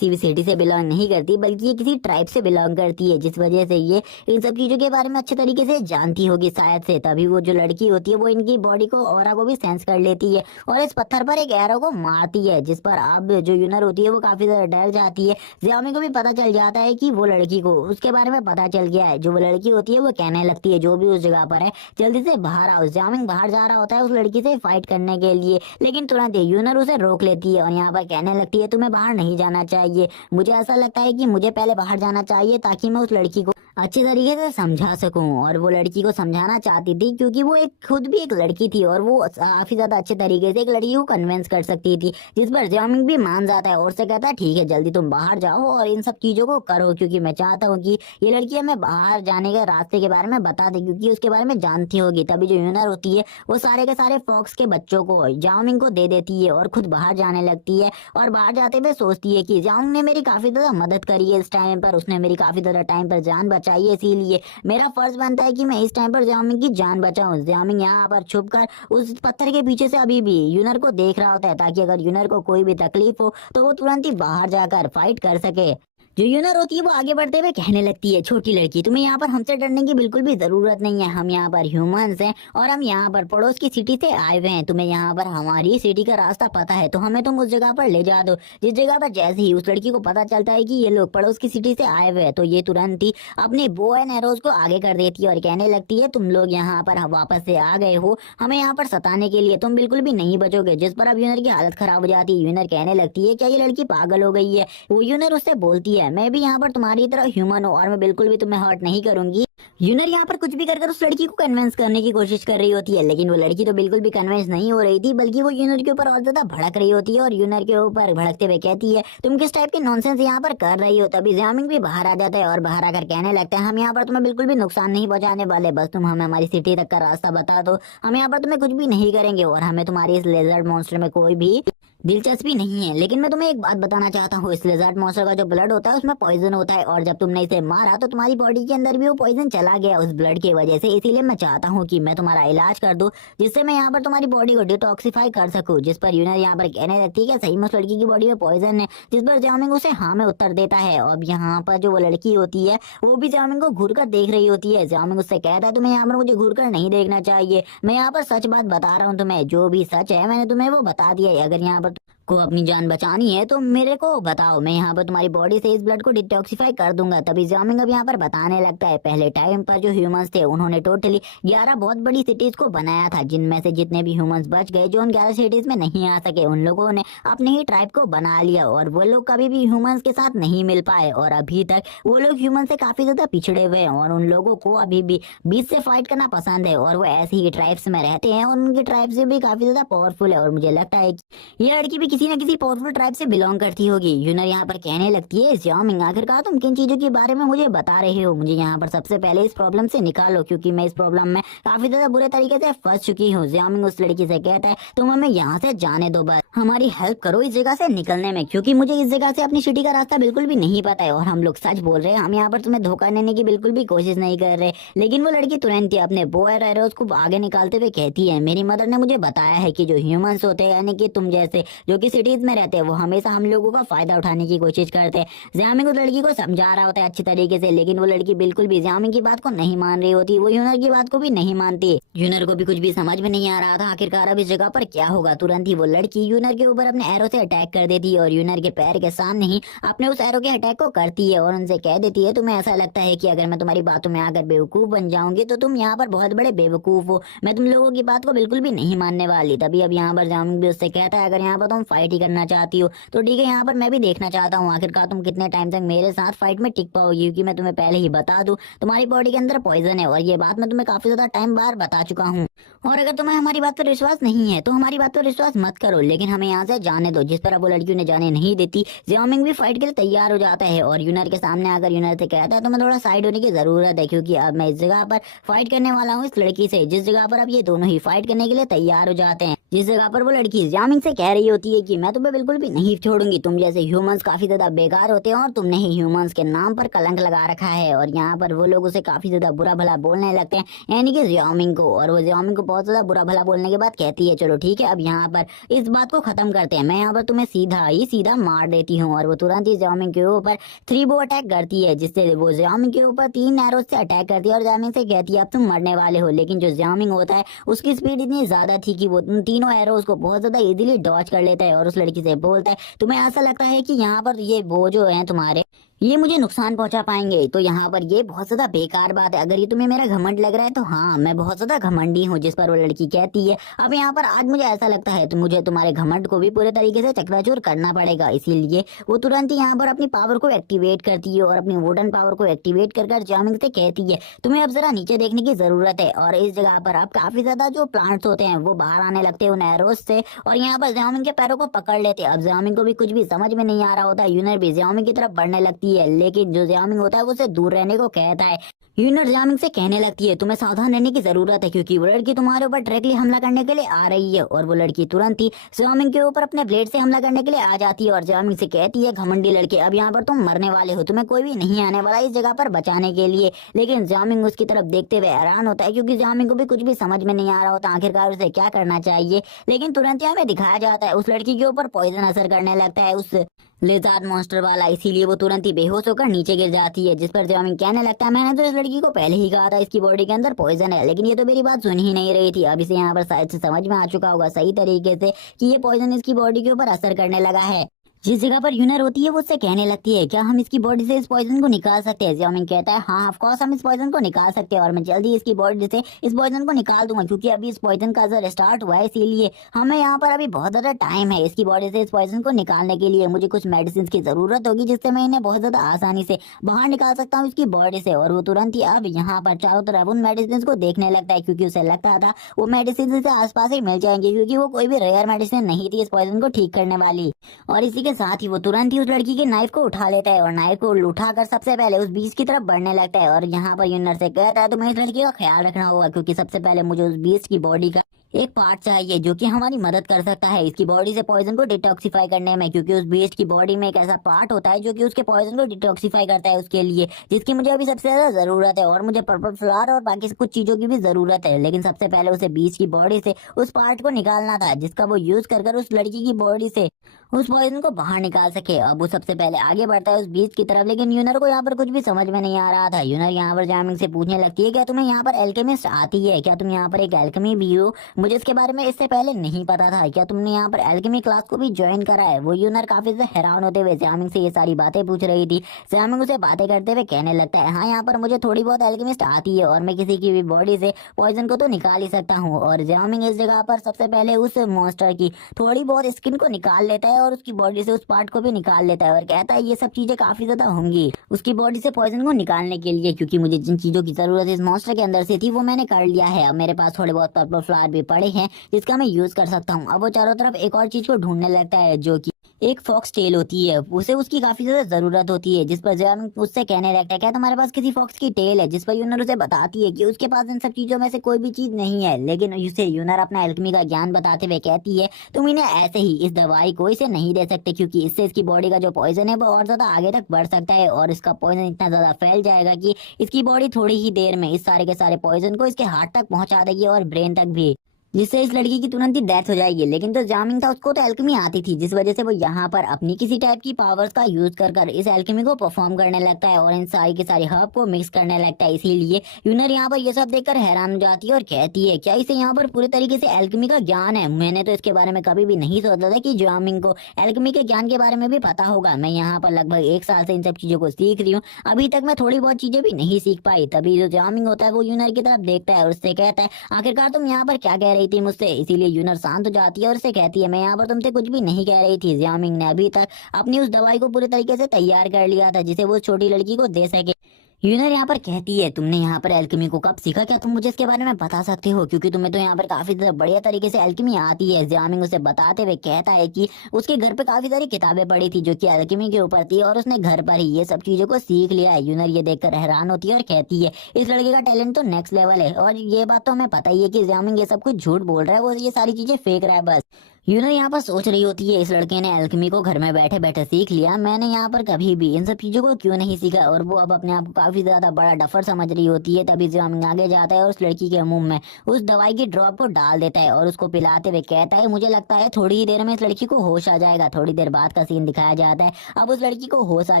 भी सिटी से बिलोंग नहीं करती, बल्कि ये किसी ट्राइब से बिलोंग करती है, जिस वजह से ये इन सब चीजों के बारे में अच्छे तरीके से जानती होगी शायद से। तभी वो जो लड़की होती है वो इनकी बॉडी को ऑरा को भी सेंस कर लेती है और इस पत्थर पर एक एरो को मारती है, जिस पर अब जो यूनर होती है वो काफी ज्यादा डर जाती है। जियामी को भी पता चल जाता है कि वो लड़की को उसके बारे में पता चल गया है। जो वो लड़की होती है वो कहने लगती है जो भी उस जगह पर है जल्दी से बाहर आओ। जियामिंग बाहर जा रहा होता है उस लड़की से फाइट करने के लिए, लेकिन तुरंत यूनर उसे रोक लेती है और यहाँ पर कहने लगती है तुम्हें बाहर नहीं जाना चाहिए। मुझे ऐसा लगता है कि मुझे पहले बाहर जाना चाहिए ताकि मैं उस लड़की को अच्छी तरीके से समझा सकूं। और वो लड़की को समझाना चाहती थी क्योंकि वो एक खुद भी एक लड़की थी और वो काफी ज्यादा अच्छे तरीके से एक लड़की को कन्विंस कर सकती थी, जिस पर जियामिंग भी मान जाता है और उससे कहता है ठीक है जल्दी तुम बाहर जाओ और इन सब चीजों को करो, क्योंकि मैं चाहता हूँ कि ये लड़की हमें बाहर जाने के रास्ते के बारे में बता दे, क्योंकि उसके बारे में जानती होगी। तभी जो यूनर होती है वो सारे के सारे फॉक्स के बच्चों को जियामिंग को दे देती है और खुद बाहर जाने लगती है। और बाहर जाते हुए सोचती है कि जियामिंग ने मेरी काफी ज्यादा मदद करी है इस टाइम पर, उसने मेरी काफी ज्यादा टाइम पर जान बचाई है, इसीलिए मेरा फर्ज बनता है कि मैं इस टाइम पर जियामिंग की जान बचाऊं। जियामिंग यहाँ पर छुप कर उस पत्थर के पीछे से अभी भी यूनर को देख रहा होता है, ताकि अगर यूनर को कोई भी तकलीफ हो तो वो तुरंत ही बाहर जाकर फाइट कर सके। जो यूनर होती है वो आगे बढ़ते हुए कहने लगती है छोटी लड़की तुम्हें यहाँ पर हमसे डरने की बिल्कुल भी जरूरत नहीं है, हम यहाँ पर ह्यूमंस हैं और हम यहाँ पर पड़ोस की सिटी से आए हुए हैं। तुम्हें यहाँ पर हमारी सिटी का रास्ता पता है तो हमें तुम उस जगह पर ले जा दो। जिस जगह पर जैसे ही उस लड़की को पता चलता है कि ये लोग पड़ोस की सिटी से आए हुए हैं तो ये तुरंत ही अपने बो एंड एरोज को आगे कर देती है और कहने लगती है तुम लोग यहाँ पर वापस से आ गए हो हमें यहाँ पर सताने के लिए, तुम बिल्कुल भी नहीं बचोगे। जिस पर अब यूनर की हालत खराब हो जाती है। यूनर कहने लगती है क्या ये लड़की पागल हो गई है। वो यूनर उससे बोलती है मैं भी यहाँ पर तुम्हारी तरह ह्यूमन हूँ और मैं बिल्कुल भी तुम्हें हर्ट नहीं करूंगी। यूनर यहाँ पर कुछ भी कर उस लड़की को कन्विंस करने की कोशिश कर रही होती है, लेकिन वो लड़की तो बिल्कुल भी कन्विंस नहीं हो रही थी, बल्कि वो यूनर के ऊपर और ज्यादा भड़क रही होती है और यूनर के ऊपर भड़कते हुए कहती है तुम किस टाइप के नॉनसेंस यहाँ पर कर रही हो। तभी जियामिंग भी बाहर आ जाता है और बाहर आकर कहने लगता है हम यहाँ पर तुम्हें बिल्कुल भी नुकसान नहीं पहुंचाने वाले, बस तुम हमें हमारी सिटी तक का रास्ता बता दो, हम यहाँ पर तुम्हें कुछ भी नहीं करेंगे और हमें तुम्हारी इस लेजर्ड मॉन्स्टर में कोई भी दिलचस्पी नहीं है। लेकिन मैं तुम्हें एक बात बताना चाहता हूँ, इस लेजर्ड मॉन्स्टर का जो ब्लड होता है उसमें पॉइजन होता है और जब तुमने इसे मारा तो तुम्हारी बॉडी के अंदर भी वो पॉइजन चला गया उस ब्लड की वजह से, इसीलिए मैं चाहता हूँ कि मैं तुम्हारा इलाज कर दूं जिससे मैं यहाँ पर तुम्हारी बॉडी को डिटॉक्सिफाई कर सकूं। जिस पर यूनर यहाँ पर कहने लगती है सही में उस लड़की की बॉडी में पॉइजन है, जिस पर जियामिंग उसे हाँ में उत्तर देता है। और यहाँ पर जो वो लड़की होती है वो भी जियामिंग को घूर कर देख रही होती है। जियामिंग उससे कहता है तुम्हें यहाँ पर मुझे घूर कर नहीं देखना चाहिए, मैं यहाँ पर सच बात बता रहा हूँ तुम्हें, जो भी सच है मैंने तुम्हें वो बता दिया है, अगर यहाँ पर को अपनी जान बचानी है तो मेरे को बताओ, मैं यहाँ पर तुम्हारी बॉडी से इस ब्लड को डिटॉक्सिफाई कर दूंगा। तभी जियामिंग अब यहाँ पर बताने लगता है पहले टाइम पर जो ह्यूमंस थे उन्होंने टोटली 11 बहुत बड़ी सिटीज को बनाया था, जिनमें से जितने भी ह्यूमंस बच गए जो उन 11 सिटीज में नहीं आ सके उन लोगों ने अपने ही ट्राइब को बना लिया और वो लोग कभी भी ह्यूमंस के साथ नहीं मिल पाए और अभी तक वो लोग ह्यूमन से काफी ज्यादा पिछड़े हुए हैं और उन लोगों को अभी भी बीच से फाइट करना पसंद है और वो ऐसे ही ट्राइब्स में रहते हैं और उनकी ट्राइब से भी काफी ज्यादा पावरफुल है और मुझे लगता है ये लड़की भी किसी न किसी पावरफुल ट्राइब से बिलोंग करती होगी। यूनर यहाँ पर कहने लगती है जियामिंग आखिरकार तुम किन चीजों के बारे में मुझे बता रहे हो, मुझे यहाँ पर सबसे पहले इस प्रॉब्लम से निकालो क्योंकि मैं इस प्रॉब्लम में काफी ज्यादा बुरे तरीके से फंस चुकी हूँ। जियामिंग उस लड़की से कहता है तुम हमें यहाँ से जाने दो, बस हमारी हेल्प करो इस जगह से निकलने में, क्योंकि मुझे इस जगह से अपनी सिटी का रास्ता बिल्कुल भी नहीं पता है और हम लोग सच बोल रहे हैं, हम यहाँ पर तुम्हें धोखा देने की बिल्कुल भी कोशिश नहीं कर रहे। लेकिन वो लड़की तुरंत ही अपने बो और एरोज को आगे निकालते हुए कहती है मेरी मदर ने मुझे बताया है कि जो ह्यूमंस होते हैं यानी कि तुम जैसे जो कि सिटीज में रहते हैं वो हमेशा हम लोगों का फायदा उठाने की कोशिश करते हैं। जियामिंग उस लड़की को समझा रहा होता है अच्छी तरीके से, लेकिन वो लड़की बिल्कुल भी जियामिंग की बात को नहीं मान रही होती, वो यूनर की बात को भी नहीं मानती। यूनर को भी कुछ भी समझ में नहीं आ रहा था आखिरकार अब इस जगह पर क्या होगा। तुरंत ही वो लड़की यूनर के ऊपर अपने एरो से अटैक कर देती है और यूनर के पैर के सामने ही अपने उस एरो के अटैक को करती है और उनसे कह देती है तुम्हें ऐसा लगता है कि अगर मैं तुम्हारी बातों में आकर बेवकूफ बन जाऊंगी तो तुम यहाँ पर बहुत बड़े बेवकूफ हो, मैं तुम लोगों की बात को बिल्कुल भी नहीं मानने वाली। तभी अब यहाँ पर जियामिंग भी उससे कहता है अगर यहाँ पर तुम फाइट ही करना चाहती हो तो ठीक है, यहाँ पर मैं भी देखना चाहता हूँ आखिरकार तुम कितने टाइम तक मेरे साथ फाइट में टिक पाओगी, क्योंकि मैं तुम्हें पहले ही बता दूं तुम्हारी बॉडी के अंदर पॉइजन है और ये बात मैं तुम्हें काफी ज्यादा टाइम बार बता चुका हूँ। और अगर तुम्हें हमारी बात पर विश्वास नहीं है तो हमारी बात पर विश्वास मत करो, लेकिन हमें यहाँ से जाने दो। जिस पर अब वो लड़की उन्हें जाने नहीं देती, जियामिंग भी फाइट के लिए तैयार हो जाता है और यूनर के सामने आकर यूनर से कहता है तुम्हें थोड़ा साइड होने की जरूरत है, क्योंकि अब मैं इस जगह पर फाइट करने वाला हूँ इस लड़की से, जिस जगह पर अब ये दोनों ही फाइट करने के लिए तैयार हो जाते हैं। जिस जगह पर वो लड़की जियामिंग से कह रही होती है कि मैं तुम्हें बिल्कुल भी नहीं छोड़ूंगी, तुम जैसे ह्यूमंस काफी ज्यादा बेकार होते हैं और तुमने ही ह्यूमंस के नाम पर कलंक लगा रखा है। और यहाँ पर वो लोग उसे काफी ज्यादा बुरा भला बोलने लगते हैं, यानी कि जियामिंग को। और वो जियामिंग को बहुत ज्यादा बुरा भला बोलने के बाद कहती है चलो ठीक है, अब यहाँ पर इस बात को खत्म करते हैं, मैं यहाँ पर तुम्हें सीधा मार देती हूँ। और वो तुरंत ही जियामिंग के ऊपर 3 बो अटैक करती है, जिससे वो जियामिंग के ऊपर 3 एरोज से अटैक करती है और जियामिंग से कहती है अब तुम मरने वाले हो। लेकिन जो जियामिंग होता है उसकी स्पीड इतनी ज्यादा थी कि वो उन तीनों एरोज को बहुत ज्यादा इजीली डॉज कर लेता है और उस लड़की से बोलता है तुम्हें ऐसा लगता है कि यहाँ पर ये वो जो है तुम्हारे ये मुझे नुकसान पहुंचा पाएंगे, तो यहाँ पर ये बहुत ज्यादा बेकार बात है। अगर ये तुम्हें मेरा घमंड लग रहा है तो हाँ मैं बहुत ज्यादा घमंडी हूँ। जिस पर वो लड़की कहती है अब यहाँ पर आज मुझे ऐसा लगता है तो मुझे तुम्हारे घमंड को भी पूरे तरीके से चकनाचूर करना पड़ेगा। इसीलिए वो तुरंत ही यहाँ पर अपनी पावर को एक्टिवेट करती है और अपनी वुडन पावर को एक्टिवेट कर जियामिंग से कहती है तुम्हें अब जरा नीचे देखने की जरूरत है। और इस जगह पर अब काफी ज्यादा जो प्लांट्स होते हैं वो बाहर आने लगते हैं उन एरोज से और यहाँ पर जियामिंग के पैरों को पकड़ लेते हैं। अब जियामिंग को भी कुछ भी समझ में नहीं आ रहा होता, यूनर भी जियामिंग की तरफ बढ़ने लगती है, लेकिन जो जियामिंग होता है वो उसे दूर रहने को कहता है। यूनर जियामिंग से कहने लगती है तुम्हें सावधान रहने की जरूरत है, क्योंकि वो लड़की तुम्हारे ऊपर डायरेक्टली हमला करने के लिए आ रही है। और वो लड़की तुरंत ही जियामिंग के ऊपर अपने ब्लेड से हमला करने के लिए आ जाती है और जियामिंग से कहती है घमंडी लड़के अब यहाँ पर तुम मरने वाले हो, तुम्हें कोई भी नहीं आने वाला इस जगह पर बचाने के लिए। लेकिन जियामिंग उसकी तरफ देखते हुए हैरान होता है, क्योंकि जियामिंग को भी कुछ भी समझ में नहीं आ रहा होता आखिरकार उसे क्या करना चाहिए। लेकिन तुरंत ही हमें दिखाया जाता है उस लड़की के ऊपर पॉइजन असर करने लगता है उस लेजार्ड मॉन्स्टर वाला, इसीलिए वो तुरंत ही बेहोश होकर नीचे गिर जाती है। जिस पर जियामिंग कहने लगता है मैंने तो इस लड़की को पहले ही कहा था इसकी बॉडी के अंदर पॉइजन है, लेकिन ये तो मेरी बात सुन ही नहीं रही थी। अब इसे यहाँ पर शायद से समझ में आ चुका होगा सही तरीके से कि ये पॉइजन इसकी बॉडी के ऊपर असर करने लगा है। जिस जगह पर यूनर होती है वो उससे कहने लगती है क्या हम इसकी बॉडी से इस पॉइजन को निकाल सकते हैं। जियामिंग कहता है हाँ ऑफ कोर्स हम इस पॉइजन को निकाल सकते हैं और मैं जल्दी इसकी बॉडी से इस पॉइजन को निकाल दूंगा, क्योंकि अभी इस पॉइजन का असर स्टार्ट हुआ है, इसीलिए हमें यहाँ पर अभी बहुत ज्यादा टाइम है इसकी बॉडी से इस पॉइजन को निकालने के लिए। मुझे कुछ मेडिसिन की जरूरत होगी जिससे मैं इन्हें बहुत ज्यादा आसानी से बाहर निकाल सकता हूँ इसकी बॉडी से। और वो तुरंत ही अब यहाँ पर चारों तरफ उन मेडिसिन को देखने लगता है, क्योंकि उसे लगता था वो मेडिसिन से आसपास ही मिल जाएंगे, क्योंकि वो कोई भी रेयर मेडिसिन नहीं थी इस पॉइजन को ठीक करने वाली। और इसी के साथ ही वो तुरंत उस लड़की के नाइफ को उठा लेता है और नाइफ को उठाकर सबसे पहले उस बीस्ट की तरफ बढ़ने लगता है। और यहाँ पर यूनर से कहता है तुम्हें इस लड़की का ख्याल रखना होगा, क्योंकि सबसे पहले मुझे उस बीस्ट की बॉडी का एक पार्ट चाहिए जो कि हमारी मदद कर सकता है इसकी बॉडी से पॉइजन को डिटॉक्सिफाई करने में, क्योंकि उस बीस्ट की बॉडी में एक ऐसा पार्ट होता है जो कि उसके पॉइजन को डिटॉक्सिफाई करता है उसके लिए, जिसकी मुझे अभी सबसे ज्यादा जरूरत है। और मुझे पर्पल फ्लावर और बाकी कुछ चीजों की भी जरूरत है, लेकिन सबसे पहले उसे बीस्ट की बॉडी से उस पार्ट को निकालना था जिसका वो यूज कर उस लड़की की बॉडी से उस पॉइजन को बाहर निकाल सके। अब वो सबसे पहले आगे बढ़ता है उस बीच की तरफ, लेकिन यूनर को यहाँ पर कुछ भी समझ में नहीं आ रहा था। यूनर यहाँ पर जियामिंग से पूछने लगती है क्या तुम्हें यहाँ पर एल्केमिस्ट आती है, क्या तुम यहाँ पर एक एल्केमी भी हो, मुझे इसके बारे में इससे पहले नहीं पता था, क्या तुमने यहाँ पर एल्केमी क्लास को भी ज्वाइन करा है। वो यूनर काफी ज्यादा हैरान होते हुए जियामिंग से ये सारी बातें पूछ रही थी। जियामिंग उसे बातें करते हुए कहने लगता है हाँ यहाँ पर मुझे थोड़ी बहुत एल्केमिस्ट आती है और मैं किसी की भी बॉडी से पॉइजन को तो निकाल ही सकता हूँ। और जियामिंग इस जगह पर सबसे पहले उस मॉन्स्टर की थोड़ी बहुत स्किन को निकाल लेता है और उसकी बॉडी से उस पार्ट को भी निकाल लेता है और कहता है ये सब चीजें काफी ज्यादा होंगी उसकी बॉडी से पॉइजन को निकालने के लिए, क्योंकि मुझे जिन चीजों की जरूरत इस मॉन्स्टर के अंदर से थी वो मैंने कर लिया है। अब मेरे पास थोड़े बहुत पर्पल फ्लावर भी पड़े हैं जिसका मैं यूज कर सकता हूँ। अब वो चारों तरफ एक और चीज को ढूंढने लगता है जो कि एक फॉक्स टेल होती है, उसे उसकी काफी ज्यादा जरूरत होती है। जिस पर जियामिंग उससे कहने लगता है क्या तुम्हारे पास किसी फॉक्स की टेल है, जिस पर यूनर उसे बताती है कि उसके पास इन सब चीजों में से कोई भी चीज नहीं है। लेकिन उसे यूनर अपना एल्केमी का ज्ञान बताते हुए कहती है तुम इन्हें ऐसे ही इस दवाई को इसे नहीं दे सकते, क्योंकि इससे इसकी बॉडी का जो पॉइजन है वो और ज्यादा आगे तक बढ़ सकता है और इसका पॉइजन इतना ज्यादा फैल जाएगा कि इसकी बॉडी थोड़ी ही देर में इस सारे के सारे पॉइजन को इसके हार्ट तक पहुंचा देगी और ब्रेन तक भी, जिससे इस लड़की की तुरंत ही डेथ हो जाएगी। लेकिन तो जियामिंग था उसको तो एल्केमी आती थी, जिस वजह से वो यहाँ पर अपनी किसी टाइप की पावर्स का यूज कर इस एल्केमी को परफॉर्म करने लगता है और इन सारी के सारे हर्ब को मिक्स करने लगता है। इसीलिए यूनर यहाँ पर ये सब देखकर हैरान हो जाती है और कहती है क्या इसे यहाँ पर पूरे तरीके से एल्केमी का ज्ञान है। मैंने तो इसके बारे में कभी भी नहीं सोचा था कि जियामिंग को एल्केमी के ज्ञान के बारे में भी पता होगा। मैं यहाँ पर लगभग 1 साल से इन सब चीजों को सीख रही हूँ, अभी तक मैं थोड़ी बहुत चीजें भी नहीं सीख पाई। तभी जो जियामिंग होता है वो यूनर की तरफ देखता है और उससे कहता है आखिरकार तुम यहाँ पर क्या कह रही थी मुझसे। इसीलिए यूनर शांत हो जाती है और उसे कहती है मैं यहाँ पर तुमसे कुछ भी नहीं कह रही थी, जियामिंग ने अभी तक अपनी उस दवाई को पूरे तरीके से तैयार कर लिया था जिसे वो छोटी लड़की को दे सके। यूनर यहाँ पर कहती है तुमने यहाँ पर एल्केमी को कब सीखा, क्या तुम मुझे इसके बारे में बता सकते हो, क्योंकि तुम्हें तो यहाँ पर काफी बढ़िया तरीके से एल्केमी आती है। जियामिंग उसे बताते हुए कहता है कि उसके घर पे काफी सारी किताबें पढ़ी थी जो कि एल्केमी के ऊपर थी और उसने घर पर ही ये सब चीजों को सीख लिया है। यूनर ये देखकर हैरान होती है और कहती है इस लड़के का टैलेंट तो नेक्स्ट लेवल है, और ये बात तो हमें पता ही है कि जियामिंग ये सब कुछ झूठ बोल रहा है, वो ये सारी चीजें फेंक रहा है बस। यूनर यहाँ पर सोच रही होती है इस लड़के ने एल्केमी को घर में बैठे बैठे सीख लिया, मैंने यहाँ पर कभी भी इन सब चीजों को क्यों नहीं सीखा, और वो अब अपने आप को काफी ज्यादा बड़ा डफर समझ रही होती है। तभी जियामिंग आगे जाता है और उस लड़की के मुंह में उस दवाई की ड्रॉप को डाल देता है और उसको पिलाते हुए कहता है मुझे लगता है थोड़ी ही देर में इस लड़की को होश आ जाएगा। थोड़ी देर बाद का सीन दिखाया जाता है, अब उस लड़की को होश आ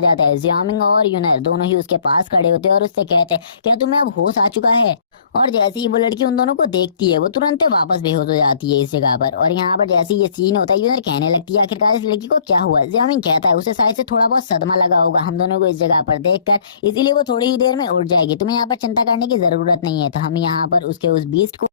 जाता है। जियामिंग और यूनर दोनों ही उसके पास खड़े होते हैं और उससे कहते हैं क्या तुम्हें अब होश आ चुका है, और जैसे ही वो लड़की उन दोनों को देखती है वो तुरंत वापस बेहोश हो जाती है इस जगह पर। और यहाँ पर जैसे ये सीन होता है यूनर कहने लगती है आखिरकार इस लड़की को क्या हुआ। जियामिंग कहता है उसे शायद से थोड़ा बहुत सदमा लगा होगा हम दोनों को इस जगह पर देखकर, इसीलिए वो थोड़ी ही देर में उठ जाएगी, तुम्हें यहाँ पर चिंता करने की जरूरत नहीं है। तो हम यहाँ पर उसके उस बीस्ट को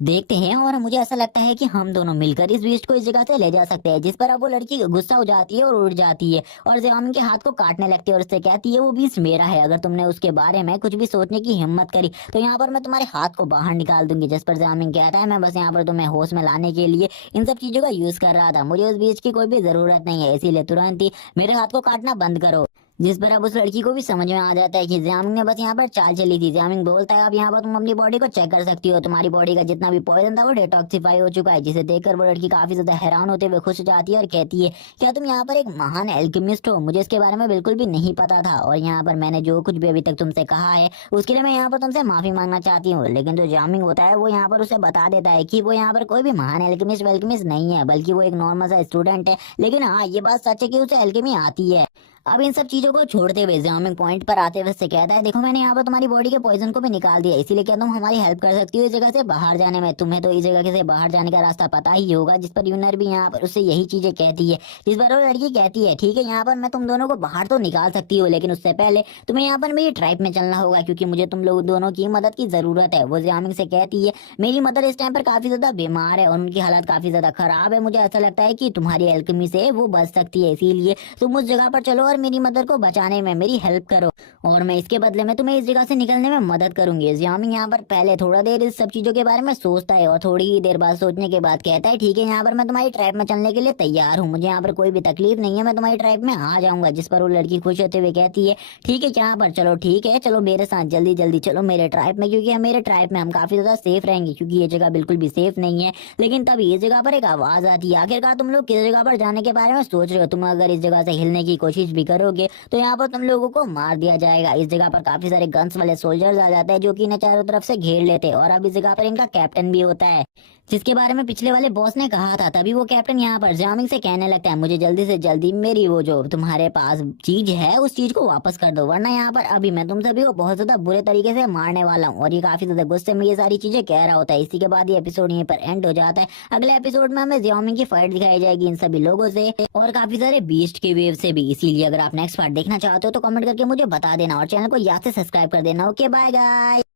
देखते हैं और मुझे ऐसा लगता है कि हम दोनों मिलकर इस बीस्ट को इस जगह से ले जा सकते हैं। जिस पर अब वो लड़की गुस्सा हो जाती है और उड़ जाती है और जियामिंग के हाथ को काटने लगती है और उससे कहती है वो बीस्ट मेरा है, अगर तुमने उसके बारे में कुछ भी सोचने की हिम्मत करी तो यहाँ पर मैं तुम्हारे हाथ को बाहर निकाल दूंगी। जिस पर जियामिंग कहता है मैं बस यहाँ पर तुम्हें होश में लाने के लिए इन सब चीजों का यूज कर रहा था, मुझे उस बीस्ट की कोई भी जरूरत नहीं है, इसीलिए तुरंत ही मेरे हाथ को काटना बंद करो। जिस पर अब उस लड़की को भी समझ में आ जाता है कि जियामिंग ने बस यहाँ पर चाल चली थी। जियामिंग बोलता है अब यहाँ पर तुम अपनी बॉडी को चेक कर सकती हो, तुम्हारी बॉडी का जितना भी पॉइजन था वो डिटॉक्सिफाई हो चुका है। जिसे देखकर वो लड़की काफी ज्यादा हैरान होते हुए खुश हो जाती है और कहती है क्या तुम यहाँ पर एक महान एल्केमिस्ट हो, मुझे इसके बारे में बिल्कुल भी नहीं पता था, और यहाँ पर मैंने जो कुछ भी अभी तक तुमसे कहा है उसके लिए मैं यहाँ पर तुमसे माफी मांगना चाहती हूँ। लेकिन जो जियामिंग होता है वो यहाँ पर उसे बता देता है कि वो यहाँ पर कोई भी महान एल्केमिस्ट नहीं है, बल्कि वो एक नॉर्मल सा स्टूडेंट है। लेकिन हाँ ये बात सच है कि उसे एल्केमी आती है। अब इन सब चीजों को छोड़ते हुए जियामिंग पॉइंट पर आते हुए से कहता है देखो मैंने यहाँ पर तुम्हारी बॉडी के पॉइजन को भी निकाल दिया, इसीलिए क्या तुम हमारी हेल्प कर सकती हो इस जगह से बाहर जाने में, तुम्हें तो इस जगह से बाहर जाने का रास्ता पता ही होगा। जिस पर यूनर भी यहाँ पर उससे यही चीजें कहती है, जिस पर वो लड़की कहती है ठीक है यहाँ पर मैं तुम दोनों को बाहर तो निकाल सकती हूँ, लेकिन उससे पहले तुम्हें यहाँ पर मेरी ट्राइब में चलना होगा क्योंकि मुझे तुम लोग दोनों की मदद की जरूरत है। वो जियामिंग से कहती है मेरी मदर इस टाइम पर काफी ज्यादा बीमार है और उनकी हालत काफी ज्यादा खराब है, मुझे ऐसा लगता है कि तुम्हारी एल्केमी से वो बच सकती है, इसीलिए तुम उस जगह पर चलो और मेरी मदर को बचाने में मेरी हेल्प करो और मैं इसके बदले में तुम्हें इस जगह से निकलने में मदद करूंगी। जियामिंग यहाँ पर पहले थोड़ा देर इस सब चीजों के बारे में सोचता है और थोड़ी ही देर बाद सोचने के बाद कहता है ठीक है यहाँ पर मैं तुम्हारी ट्राइब में चलने के लिए तैयार हूँ, मुझे यहाँ पर कोई भी तकलीफ नहीं है, मैं तुम्हारी ट्राइब में आ जाऊंगा। जिस पर वो लड़की खुश होते हुए कहती है ठीक है यहाँ पर चलो, ठीक है चलो मेरे साथ जल्दी जल्दी चलो मेरे ट्राइब में, क्योंकि मेरे ट्राइब में हम काफी ज्यादा सेफ रहेंगे क्योंकि ये जगह बिल्कुल भी सेफ नहीं है। लेकिन तभी इस जगह पर एक आवाज आती है आखिरकार तुम लोग किस जगह पर जाने के बारे में सोच रहे हो, तुम अगर इस जगह से हिलने की कोशिश भी करोगे तो यहाँ पर तुम लोगों को मार दिया जाएगा। इस जगह पर काफी सारे गन्स वाले सोल्जर्स आ जाते हैं जो कि इन्हें चारों तरफ से घेर लेते हैं और अब इस जगह पर इनका कैप्टन भी होता है जिसके बारे में पिछले वाले बॉस ने कहा था। तभी वो कैप्टन यहाँ पर जियामिंग से कहने लगता है मुझे जल्दी से जल्दी मेरी वो जो तुम्हारे पास चीज है उस चीज को वापस कर दो, वरना यहाँ पर अभी मैं तुम सभी को बहुत ज्यादा बुरे तरीके से मारने वाला हूँ। और ये काफी ज्यादा गुस्से में ये सारी चीजें कह रहा होता है। इसी के बाद ये एपिसोड यहीं पर एंड हो जाता है। अगले एपिसोड में हमें जियामिंग की फाइट दिखाई जाएगी इन सभी लोगों से और काफी सारे बीस्ट के वेव से भी। इसीलिए अगर आप नेक्स्ट पार्ट देखना चाहते हो तो कमेंट करके मुझे बता देना और चैनल को याद से सब्सक्राइब कर देना। Okay bye guys.